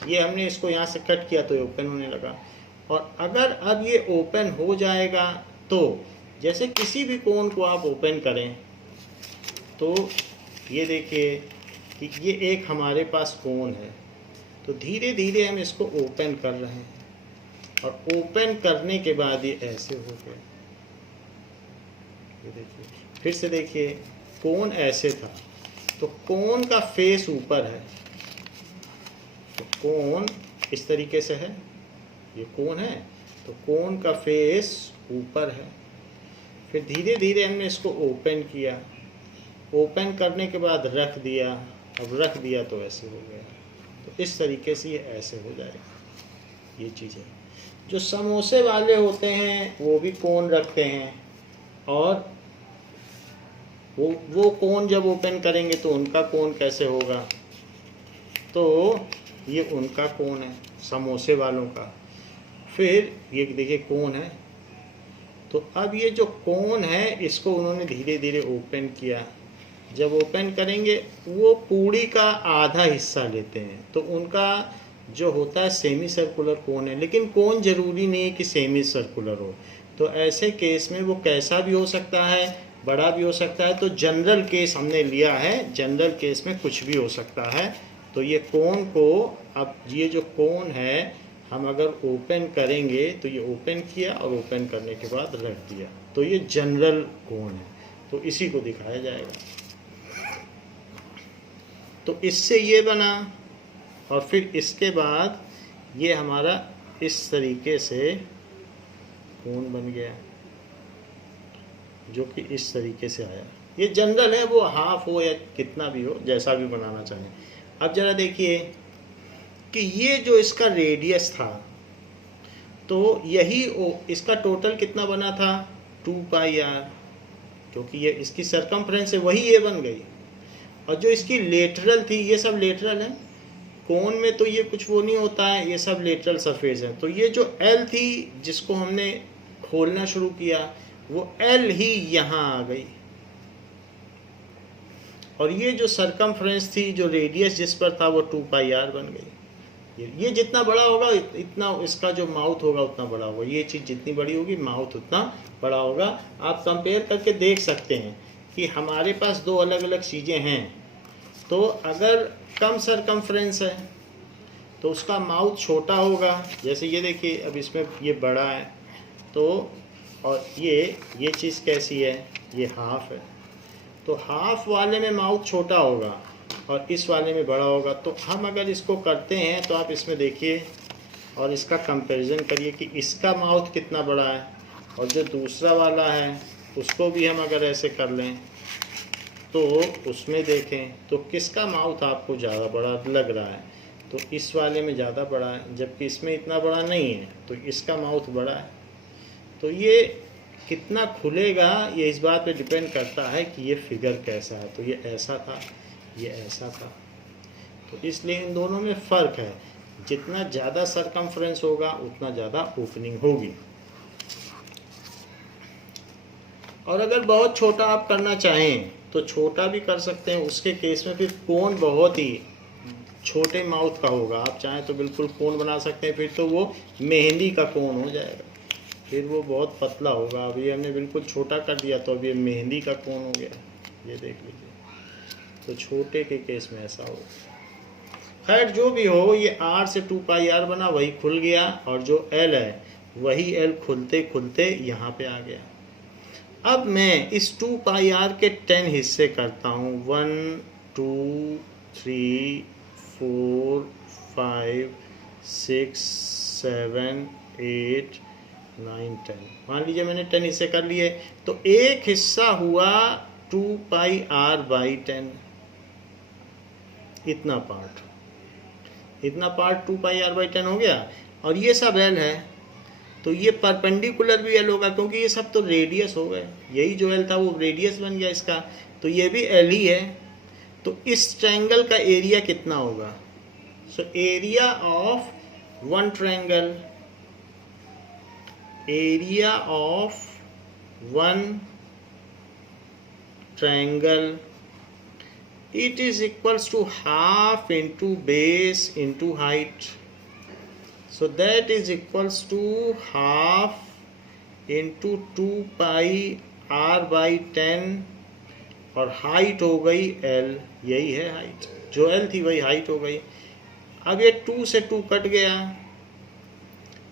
ये हमने इसको यहाँ से कट किया तो ये ओपन होने लगा। और अगर अब ये ओपन हो जाएगा तो जैसे किसी भी कोन को आप ओपन करें तो ये देखिए कि ये एक हमारे पास कोन है, तो धीरे धीरे हम इसको ओपन कर रहे हैं और ओपन करने के बाद ये ऐसे हो गया। ये देखिए, फिर से देखिए, कोन ऐसे था तो कोन का फेस ऊपर है, तो कोन इस तरीके से है, ये कोन है तो कोन का फेस ऊपर है। फिर धीरे धीरे हमने इसको ओपन किया, ओपन करने के बाद रख दिया, अब रख दिया तो ऐसे हो गया। तो इस तरीके से ये ऐसे हो जाएगा। ये चीज़ें जो समोसे वाले होते हैं वो भी कोन रखते हैं, और वो कोन जब ओपन करेंगे तो उनका कोन कैसे होगा, तो ये उनका कोन है समोसे वालों का। फिर ये देखिए कोन है, तो अब ये जो कोन है इसको उन्होंने धीरे धीरे ओपन किया। जब ओपन करेंगे वो पूरी का आधा हिस्सा लेते हैं, तो उनका जो होता है सेमी सर्कुलर कोन है। लेकिन कोन जरूरी नहीं है कि सेमी सर्कुलर हो, तो ऐसे केस में वो कैसा भी हो सकता है, बड़ा भी हो सकता है। तो जनरल केस हमने लिया है, जनरल केस में कुछ भी हो सकता है। तो ये कोन को, अब ये जो कोन है हम अगर ओपन करेंगे तो ये ओपन किया और ओपन करने के बाद रख दिया, तो ये जनरल कोन है। तो इसी को दिखाया जाएगा। तो इससे ये बना, और फिर इसके बाद ये हमारा इस तरीके से कोन बन गया, जो कि इस तरीके से आया। ये जनरल है, वो हाफ हो या कितना भी हो, जैसा भी बनाना चाहें। अब जरा देखिए कि ये जो इसका रेडियस था, तो यही इसका टोटल कितना बना था 2πr, क्योंकि ये इसकी सरकमफ्रेंस है, वही ये बन गई। और जो इसकी लेटरल थी, ये सब लेटरल है, कोन में तो ये कुछ वो नहीं होता है, ये सब लेटरल सरफेस है। तो ये जो L थी जिसको हमने खोलना शुरू किया, वो L ही यहाँ आ गई। और ये जो सरकमफ्रेंस थी, जो रेडियस जिस पर था, वो 2πr बन गई। ये जितना बड़ा होगा इतना इसका जो माउथ होगा उतना बड़ा होगा। ये चीज़ जितनी बड़ी होगी माउथ उतना बड़ा होगा। आप कंपेयर करके देख सकते हैं कि हमारे पास 2 अलग अलग चीज़ें हैं। तो अगर कम सरकमफ्रेंस है तो उसका माउथ छोटा होगा। जैसे ये देखिए, अब इसमें ये बड़ा है, तो और ये चीज़ कैसी है, ये हाफ है, तो हाफ वाले में माउथ छोटा होगा और इस वाले में बड़ा होगा। तो हम अगर इसको करते हैं तो आप इसमें देखिए और इसका कंपैरिजन करिए कि इसका माउथ कितना बड़ा है और जो दूसरा वाला है उसको भी हम अगर ऐसे कर लें तो उसमें देखें तो किसका माउथ आपको ज़्यादा बड़ा लग रहा है, तो इस वाले में ज़्यादा बड़ा है, जबकि इसमें इतना बड़ा नहीं है, तो इसका माउथ बड़ा है। तो ये कितना खुलेगा ये इस बात पे डिपेंड करता है कि ये फिगर कैसा है। तो ये ऐसा था, ये ऐसा था, तो इसलिए इन दोनों में फ़र्क है। जितना ज़्यादा सरकमफ्रेंस होगा उतना ज़्यादा ओपनिंग होगी। और अगर बहुत छोटा आप करना चाहें तो छोटा भी कर सकते हैं। उसके केस में फिर कोन बहुत ही छोटे माउथ का होगा। आप चाहें तो बिल्कुल कोन बना सकते हैं, फिर तो वो मेहंदी का कोन हो जाएगा, फिर वो बहुत पतला होगा। अभी हमने बिल्कुल छोटा कर दिया तो अभी मेहंदी का कोन हो गया, ये देख लीजिए। तो छोटे के केस में ऐसा होगा। खैर जो भी हो, ये R से 2πr बना, वही खुल गया, और जो L है वही L खुलते खुलते यहाँ पे आ गया। अब मैं इस 2πr के 10 हिस्से करता हूँ। 1 2 3 4 5 6 7 8 9 10। मान लीजिए मैंने 10 हिस्से कर लिए, तो एक हिस्सा हुआ 2πr/10। इतना पार्ट 2πr/10 हो गया। और ये सब L है, तो ये परपेंडिकुलर भी L होगा, क्योंकि ये सब तो रेडियस हो गए। यही जो L था वो रेडियस बन गया इसका, तो ये भी L ही है। तो इस ट्रायंगल का एरिया कितना होगा? So area of one triangle, area of one triangle, it is equals to half into base into height. So that is equals to half into 2πr/10, और हाइट हो गई L। यही है हाइट, जो L थी वही हाइट हो गई। अब ये 2 से 2 कट गया,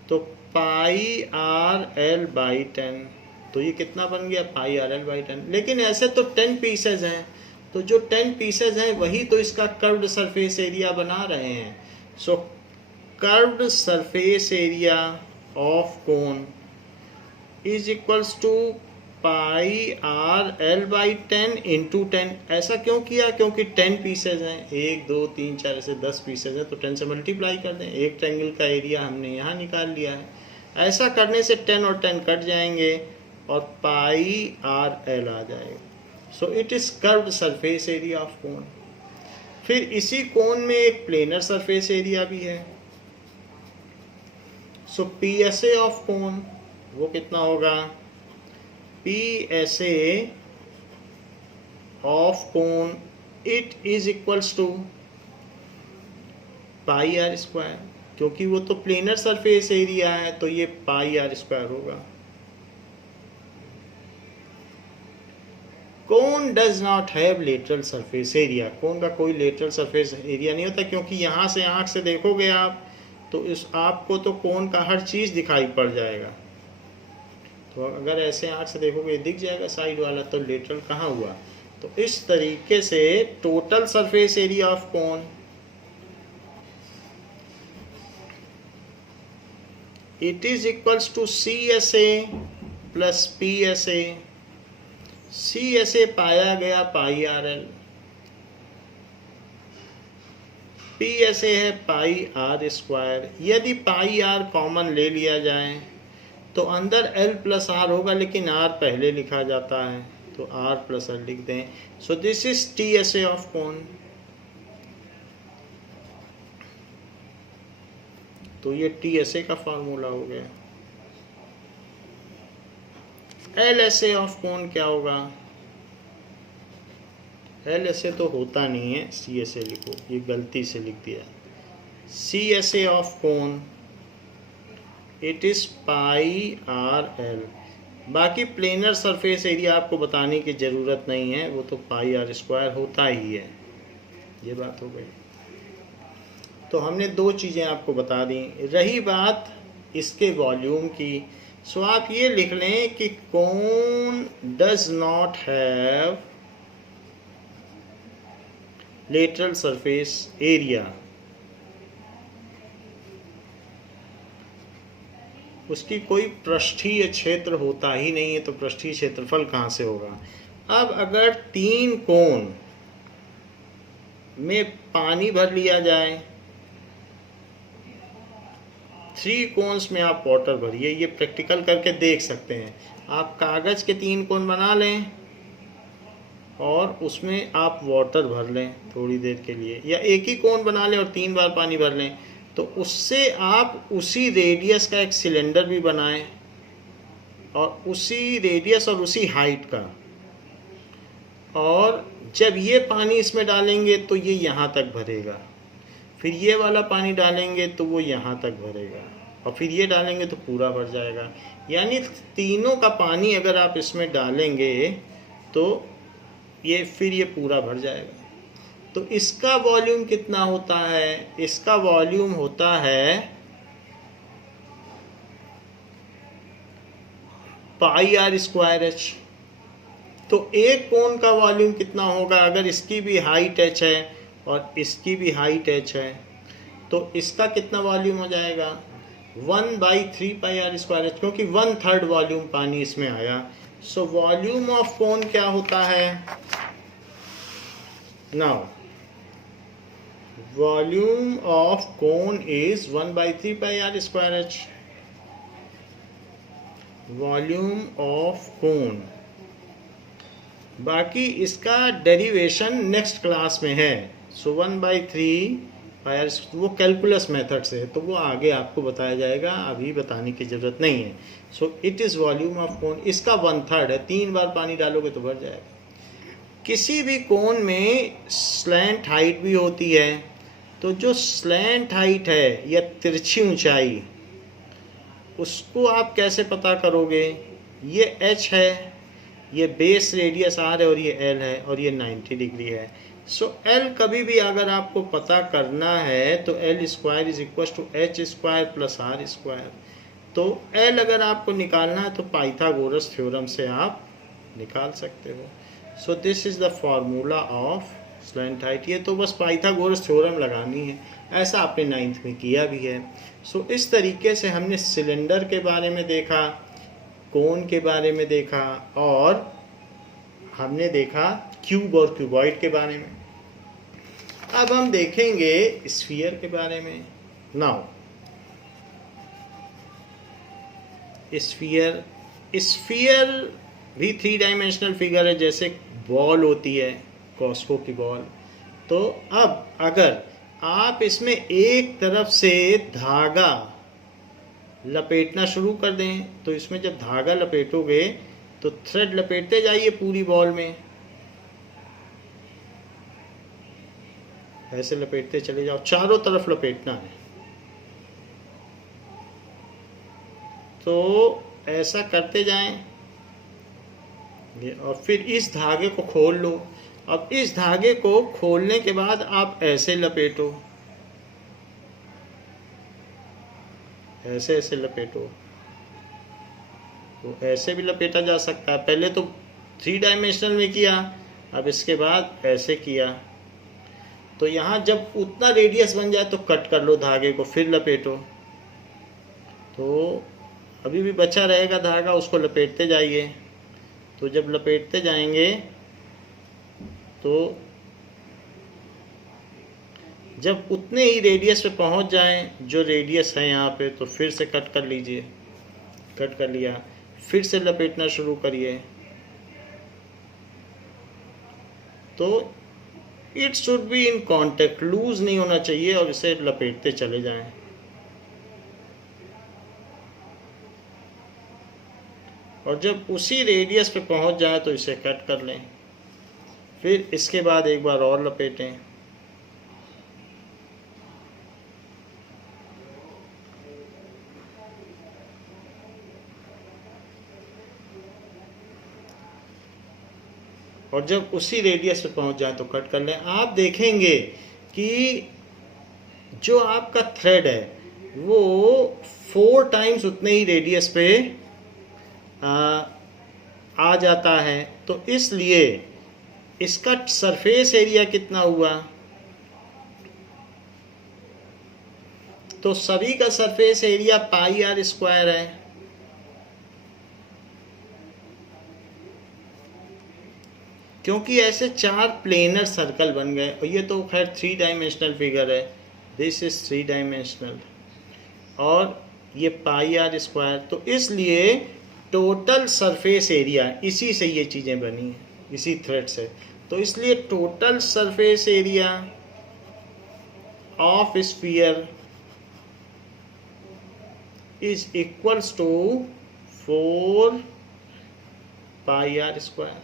तो πrl/10, तो ये कितना बन गया? πrl/10। लेकिन ऐसे तो 10 पीसेज हैं, तो जो 10 पीसेज हैं वही तो इसका कर्व्ड सरफेस एरिया बना रहे हैं। So curved surface area of cone is equals to πrl/10 into 10। ऐसा क्यों किया? क्योंकि 10 पीसेज हैं, 1 2 3 4 ऐसे 10 पीसेज हैं, तो 10 से मल्टीप्लाई कर दें। एक ट्रायंगल का एरिया हमने यहाँ निकाल लिया है। ऐसा करने से 10 और 10 कट जाएंगे और πrl आ जाएगा। सो it is curved surface area of कोन। फिर इसी कोन में एक प्लेनर सरफेस एरिया भी है। सो PSA ऑफ कोन वो कितना होगा? PSA of cone it is equals to πr², क्योंकि वो तो प्लेनर सरफेस एरिया है, तो ये πr² होगा। Cone does not have lateral surface area. Cone का कोई लेटरल सरफेस एरिया नहीं होता, क्योंकि यहाँ से आँख से देखोगे आप तो इस आपको तो कोन का हर चीज़ दिखाई पड़ जाएगा। तो अगर ऐसे आँख से देखोगे दिख जाएगा साइड वाला, तो लेटरल कहाँ हुआ? तो इस तरीके से total surface area of cone it is equals to CSA plus PSA। CSA पाया गया πrl, PSA है πr²। यदि πr कॉमन ले लिया जाए तो अंदर L+R होगा, लेकिन R पहले लिखा जाता है, तो R+L लिख दें। सो this is TSA of cone. तो ये TSA का फार्मूला हो गया। LSA ऑफ कोन क्या होगा? LSA तो होता नहीं है, CSA लिखो, ये गलती से लिख दिया। CSA of cone it is πrl। बाकी प्लेनर सरफेस एरिया आपको बताने की ज़रूरत नहीं है, वो तो πr² होता ही है। ये बात हो गई। तो हमने दो चीज़ें आपको बता दी। रही बात इसके वॉल्यूम की, सो आप ये लिख लें कि cone does not have lateral surface area. उसकी कोई पृष्ठीय क्षेत्र होता ही नहीं है, तो पृष्ठीय क्षेत्रफल कहाँ से होगा। अब अगर 3 कोन में पानी भर लिया जाए, 3 कोन्स में आप वाटर भरिए, ये प्रैक्टिकल करके देख सकते हैं। आप कागज़ के 3 कोन बना लें और उसमें आप वाटर भर लें थोड़ी देर के लिए, या एक ही कोन बना लें और 3 बार पानी भर लें, तो उससे आप उसी रेडियस का एक सिलेंडर भी बनाएं और उसी रेडियस और उसी हाइट का, और जब ये पानी इसमें डालेंगे तो ये यहाँ तक भरेगा, फिर ये वाला पानी डालेंगे तो वो यहाँ तक भरेगा, और फिर ये डालेंगे तो पूरा भर जाएगा। यानी तीनों का पानी अगर आप इसमें डालेंगे तो ये पूरा भर जाएगा। तो इसका वॉल्यूम कितना होता है, इसका वॉल्यूम होता है पाई आर स्क्वायर एच। तो एक कोन का वॉल्यूम कितना होगा, अगर इसकी भी हाइट h है और इसकी भी हाइट h है, तो इसका कितना वॉल्यूम हो जाएगा 1/3 पाई आर स्क्वायर एच, क्योंकि 1/3 वॉल्यूम पानी इसमें आया। सो वॉल्यूम ऑफ कोन क्या होता है, now volume of cone is 1/3 pi r square h. Volume of cone, बाकी इसका डेरिवेशन नेक्स्ट क्लास में है। सो 1/3 पाई आर, वो कैलकुलस मेथड से है, तो वो आगे आपको बताया जाएगा, अभी बताने की ज़रूरत नहीं है। So it is volume of कोन, इसका 1/3 है, 3 बार पानी डालोगे तो भर जाएगा। किसी भी कोन में स्लैंट हाइट भी होती है, तो जो स्लैंट हाइट है या तिरछी ऊंचाई, उसको आप कैसे पता करोगे। ये h है, ये बेस रेडियस r है और ये l है और ये 90 डिग्री है। सो l कभी भी अगर आपको पता करना है तो l square is equal to h square plus r square. तो l अगर आपको निकालना है तो पाइथागोरस थ्योरम से आप निकाल सकते हो। So this is the formula of slant height. ये तो बस पाइथागोरस थ्योरम लगानी है, ऐसा आपने 9th में किया भी है। सो इस तरीके से हमने सिलेंडर के बारे में देखा, कोन के बारे में देखा, और हमने देखा क्यूब और क्यूबॉइड के बारे में। अब हम देखेंगे स्फीयर के बारे में। नाउ स्फीयर भी 3 डायमेंशनल फिगर है, जैसे बॉल होती है, कॉस्को की बॉल। तो अब अगर आप इसमें एक तरफ से धागा लपेटना शुरू कर दें, तो इसमें जब धागा लपेटोगे तो थ्रेड लपेटते जाइए पूरी बॉल में, ऐसे लपेटते चले जाओ, चारों तरफ लपेटना है। तो ऐसा करते जाएं और फिर इस धागे को खोल लो। अब इस धागे को खोलने के बाद आप ऐसे लपेटो, ऐसे ऐसे लपेटो। तो ऐसे भी लपेटा जा सकता है। पहले तो 3 डायमेंशनल में किया, अब इसके बाद ऐसे किया। तो यहाँ जब उतना रेडियस बन जाए तो कट कर लो धागे को, फिर लपेटो। तो अभी भी बचा रहेगा धागा, उसको लपेटते जाइए। तो जब लपेटते जाएंगे तो जब उतने ही रेडियस पे पहुंच जाएं जो रेडियस है यहाँ पे, तो फिर से कट कर लीजिए। कट कर लिया, फिर से लपेटना शुरू करिए। तो it should be in contact, loose नहीं होना चाहिए, और इसे लपेटते चले जाएं। और जब उसी रेडियस पे पहुंच जाए तो इसे कट कर लें। फिर इसके बाद एक बार और लपेटें। और जब उसी रेडियस पे पहुंच जाए तो कट कर लें। आप देखेंगे कि जो आपका थ्रेड है वो 4 टाइम्स उतने ही रेडियस पे आ जाता है। तो इसलिए इसका सरफेस एरिया कितना हुआ, तो सभी का surface area pi r square है। क्योंकि ऐसे 4 प्लेनर सर्कल बन गए, और ये तो खैर 3 डायमेंशनल फिगर है, दिस इज 3 डायमेंशनल, और ये पाई आर स्क्वायर, तो इसलिए टोटल सरफेस एरिया, इसी से ये चीज़ें बनी हैं, इसी थ्रेड से, तो इसलिए total surface area of sphere is equals to 4 pi r square.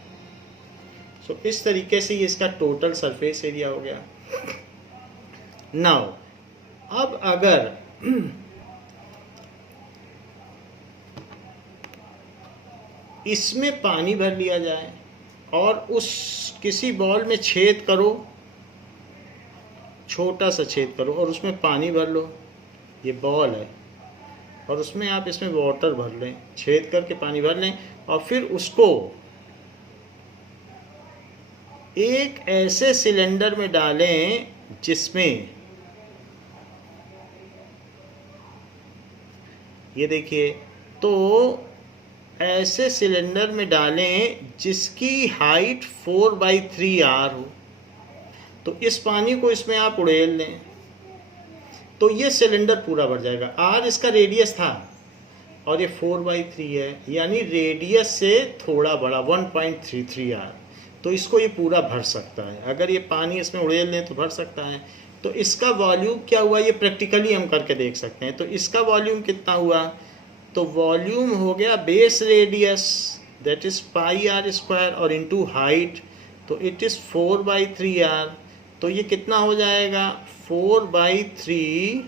So इस तरीके से ये इसका टोटल सरफेस एरिया हो गया। नाउ अब अगर इसमें पानी भर लिया जाए और उस किसी बॉल में छेद करो, छोटा सा छेद करो और उसमें पानी भर लो, ये बॉल है, और उसमें आप इसमें वाटर भर लें, छेद करके पानी भर लें, और फिर उसको एक ऐसे सिलेंडर में डालें जिसमें, ये देखिए, तो ऐसे सिलेंडर में डालें जिसकी हाइट 4/3 हो, तो इस पानी को इसमें आप उड़ेल लें तो ये सिलेंडर पूरा भर जाएगा। आर इसका रेडियस था और ये 4/3 है, यानी रेडियस से थोड़ा बड़ा 1.33 आर, तो इसको ये पूरा भर सकता है। अगर ये पानी इसमें उड़ेल लें तो भर सकता है। तो इसका वॉल्यूम क्या हुआ, ये प्रैक्टिकली हम करके देख सकते हैं। तो इसका वॉल्यूम कितना हुआ, तो वॉल्यूम हो गया base radius, that is pi r square, और इनटू हाइट, तो इट इज 4/3 आर, तो ये कितना हो जाएगा 4/3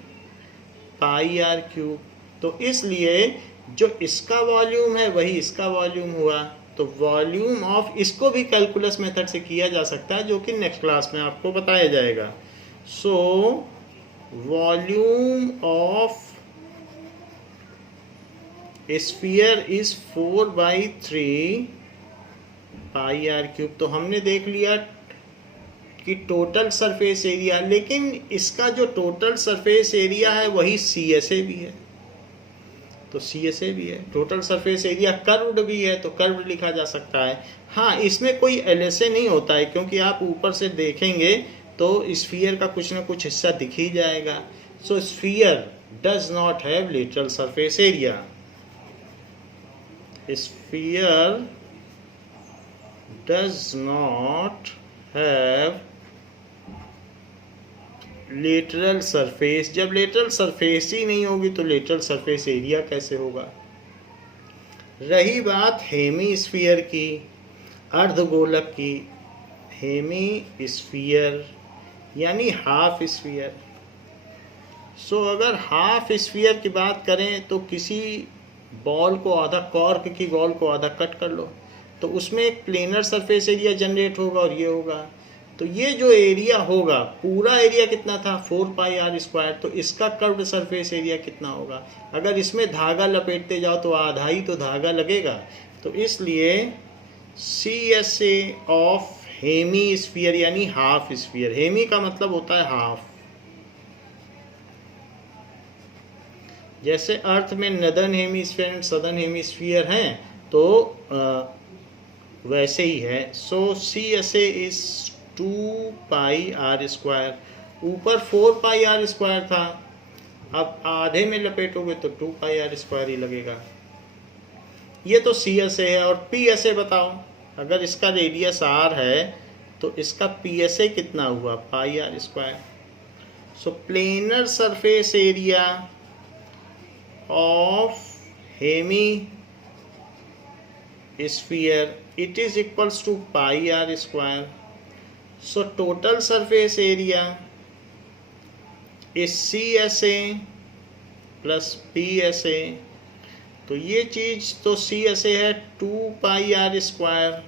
पाई आर क्यूब। तो इसलिए जो इसका वॉल्यूम है वही इसका वॉल्यूम हुआ। तो वॉल्यूम ऑफ, इसको भी कैलकुलस मेथड से किया जा सकता है, जो कि नेक्स्ट क्लास में आपको बताया जाएगा। So volume of sphere is 4/3 pi r cube. तो हमने देख लिया कि टोटल सरफेस एरिया, लेकिन इसका जो टोटल सरफेस एरिया है वही CSA भी है, तो CSA भी है। टोटल सरफेस एरिया कर्व्ड भी है, तो कर्व्ड लिखा जा सकता है। हाँ, इसमें कोई LSA नहीं होता है, क्योंकि आप ऊपर से देखेंगे तो स्फीयर का कुछ ना कुछ हिस्सा दिख ही जाएगा। So sphere does not have lateral surface area, sphere does not have lateral surface. जब लेटरल सरफेस ही नहीं होगी तो लेटरल सरफेस एरिया कैसे होगा। रही बात हेमी स्फीयर की, अर्धगोलक की, हेमी स्फीयर यानी हाफ स्फीयर। सो अगर हाफ स्फीयर की बात करें तो किसी बॉल को आधा, कॉर्क की बॉल को आधा कट कर लो, तो उसमें एक प्लेनर सरफेस एरिया जनरेट होगा और ये होगा। तो ये जो एरिया होगा, पूरा एरिया कितना था 4πr स्क्वायर, तो इसका कर्व्ड सरफेस एरिया कितना होगा। अगर इसमें धागा लपेटते जाओ तो आधा ही तो धागा लगेगा। तो इसलिए CSA ऑफ हेमी स्फीयर यानी हाफ स्फीयर, हेमी का मतलब होता है हाफ। जैसे अर्थ में northern hemisphere and southern hemisphere हैं, तो वैसे ही है। सो CSA इज 2πr स्क्वायर। ऊपर 4πr स्क्वायर था, अब आधे में लपेटोगे तो 2πr स्क्वायर ही लगेगा। ये तो CSA है। और PSA बताओ, अगर इसका रेडियस r है तो इसका PSA कितना हुआ, πr square. So planar surface area of hemisphere it is equals to πr square. So total surface area is CSA plus PSA। तो ये चीज़ तो CSA है 2πr स्क्वायर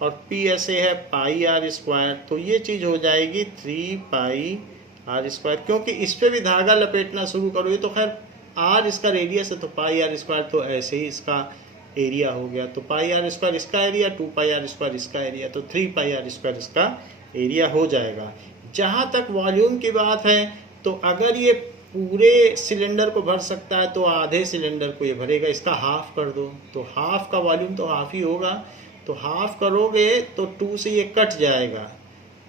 और PSA है πr स्क्वायर, तो ये चीज़ हो जाएगी 3πr स्क्वायर। क्योंकि इस पर भी धागा लपेटना शुरू करो, ये तो खैर r इसका रेडियस है, तो πr स्क्वायर तो ऐसे ही इसका एरिया हो गया। तो πr स्क्वायर इसका एरिया, 2πr स्क्वायर इसका एरिया, तो 3πr स्क्वायर इसका एरिया हो जाएगा। जहाँ तक वॉल्यूम की बात है, तो अगर ये पूरे सिलेंडर को भर सकता है तो आधे सिलेंडर को ये भरेगा, इसका हाफ कर दो, तो हाफ का वॉल्यूम तो हाफ ही होगा। तो हाफ करोगे तो 2 से ये कट जाएगा,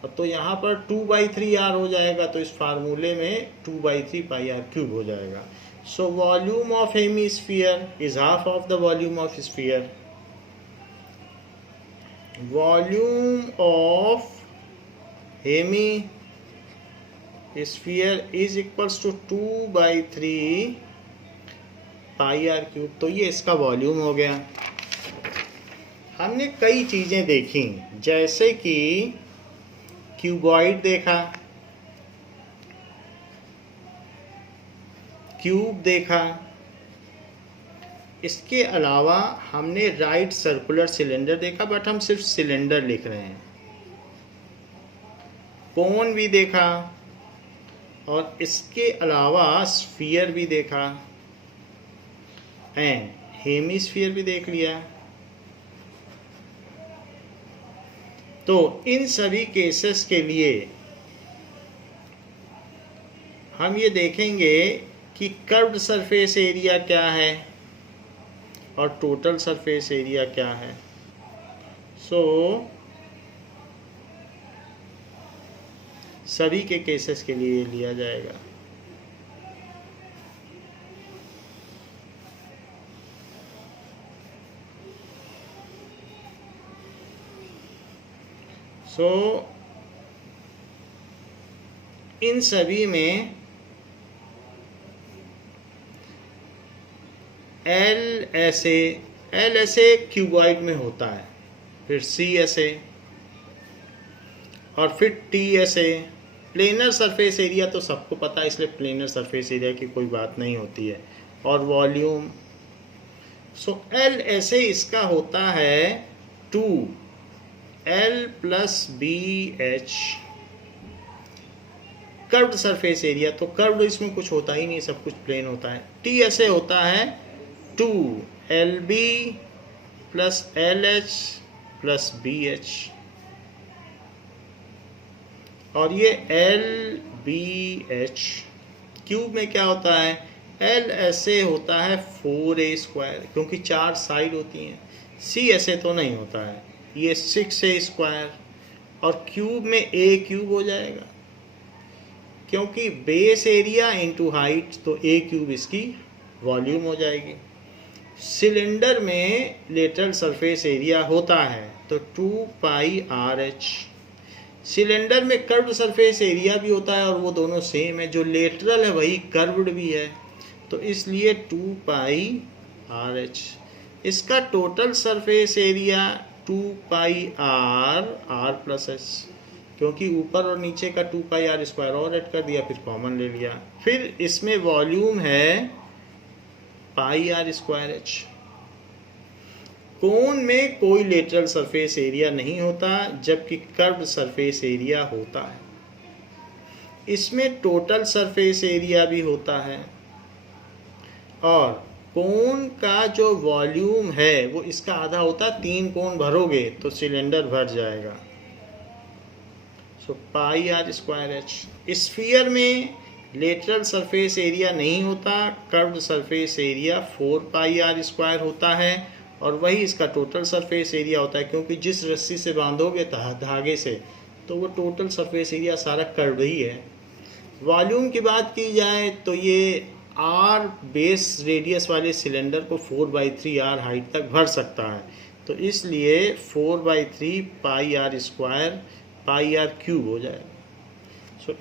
और तो यहाँ पर 2/3r हो जाएगा, तो इस फार्मूले में 2/3 पाई आर क्यूब हो जाएगा। So volume of hemisphere is half of the volume of sphere. Volume of hemisphere is equals to 2/3 pi r cube. तो ये इसका वॉल्यूम हो गया। हमने कई चीज़ें देखी, जैसे कि क्यूबॉइड देखा, क्यूब देखा, इसके अलावा हमने राइट सर्कुलर सिलेंडर देखा, बट हम सिर्फ सिलेंडर लिख रहे हैं। कोन भी देखा, और इसके अलावा स्फीयर भी देखा, एंड हेमीस्फीयर भी देख लिया। तो इन सभी केसेस के लिए हम ये देखेंगे कि कर्व्ड सरफेस एरिया क्या है और टोटल सरफेस एरिया क्या है। सभी के केसेस के लिए लिया जाएगा। इन सभी में एल ऐसे क्यूबॉइड में होता है, फिर सी ऐसे, और फिर टी ऐसे। प्लेनर सरफेस एरिया तो सबको पता है, इसलिए प्लेनर सरफेस एरिया की कोई बात नहीं होती है। और वॉल्यूम, एल ऐसे इसका होता है 2L + BH curved surface area. तो कर्व्ड इसमें कुछ होता ही नहीं, सब कुछ प्लेन होता है। टी ऐसे होता है 2LB + LH + BH, और ये LBH। क्यूब में क्या होता है, L ऐसे होता है 4A², क्योंकि 4 साइड होती हैं। C ऐसे तो नहीं होता है, ये 6A², और क्यूब में A³ हो जाएगा, क्योंकि बेस एरिया इंटू हाइट, तो A³ इसकी वॉल्यूम हो जाएगी। सिलेंडर में लेटरल सरफेस एरिया होता है तो 2πRH। सिलेंडर में कर्व्ड सरफेस एरिया भी होता है, और वो दोनों सेम है। जो लेटरल है वही कर्व्ड भी है, तो इसलिए 2πRH। इसका total surface area 2πR R+S, क्योंकि ऊपर और नीचे का 2πR² और ऐड कर दिया, फिर कॉमन ले लिया। फिर इसमें वॉल्यूम है πR²H। कोन में कोई लेटरल सरफेस एरिया नहीं होता, जबकि कर्व्ड सरफेस एरिया होता है। इसमें टोटल सरफेस एरिया भी होता है, और कोन का जो वॉल्यूम है वो इसका आधा होता है। 3 कोन भरोगे तो सिलेंडर भर जाएगा। πR²H। स्फीयर में लेटरल सरफेस एरिया नहीं होता, कर्व्ड सरफेस एरिया 4πR² होता है, और वही इसका टोटल सरफेस एरिया होता है, क्योंकि जिस रस्सी से बांधोगे धागे से, तो वो टोटल सरफेस एरिया सारा कर्व ही है। वॉल्यूम की बात की जाए तो ये R बेस रेडियस वाले सिलेंडर को 4/3R हाइट तक भर सकता है, तो इसलिए 4/3 πR² πR³ हो जाएगा।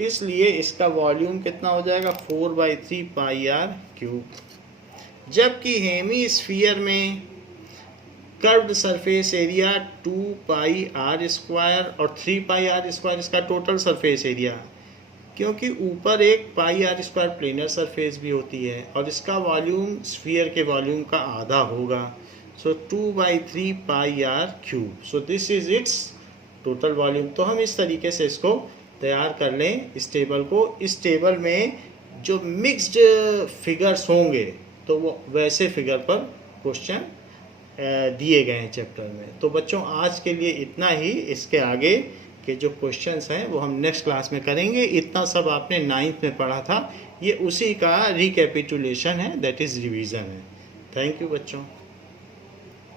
इसलिए इसका वॉल्यूम कितना हो जाएगा, 4/3 πR³। जबकि हेमीस्फीयर में कर्व्ड सरफेस एरिया 2πR² और 3πR² इसका टोटल सरफेस एरिया, क्योंकि ऊपर एक πR² प्लेनर सरफेस भी होती है, और इसका वॉल्यूम स्फीयर के वॉल्यूम का आधा होगा। 2/3 πR³। This is it's total volume. तो हम इस तरीके से इसको तैयार कर लें, इस टेबल को। इस टेबल में जो मिक्स्ड फिगर्स होंगे तो वो वैसे फिगर पर क्वेश्चन दिए गए हैं चैप्टर में। तो बच्चों आज के लिए इतना ही। इसके आगे के जो क्वेश्चंस हैं वो हम नेक्स्ट क्लास में करेंगे। इतना सब आपने 9th में पढ़ा था, ये उसी का रिकैपिटुलेशन है, दैट इज़ रिवीजन है। थैंक यू बच्चों।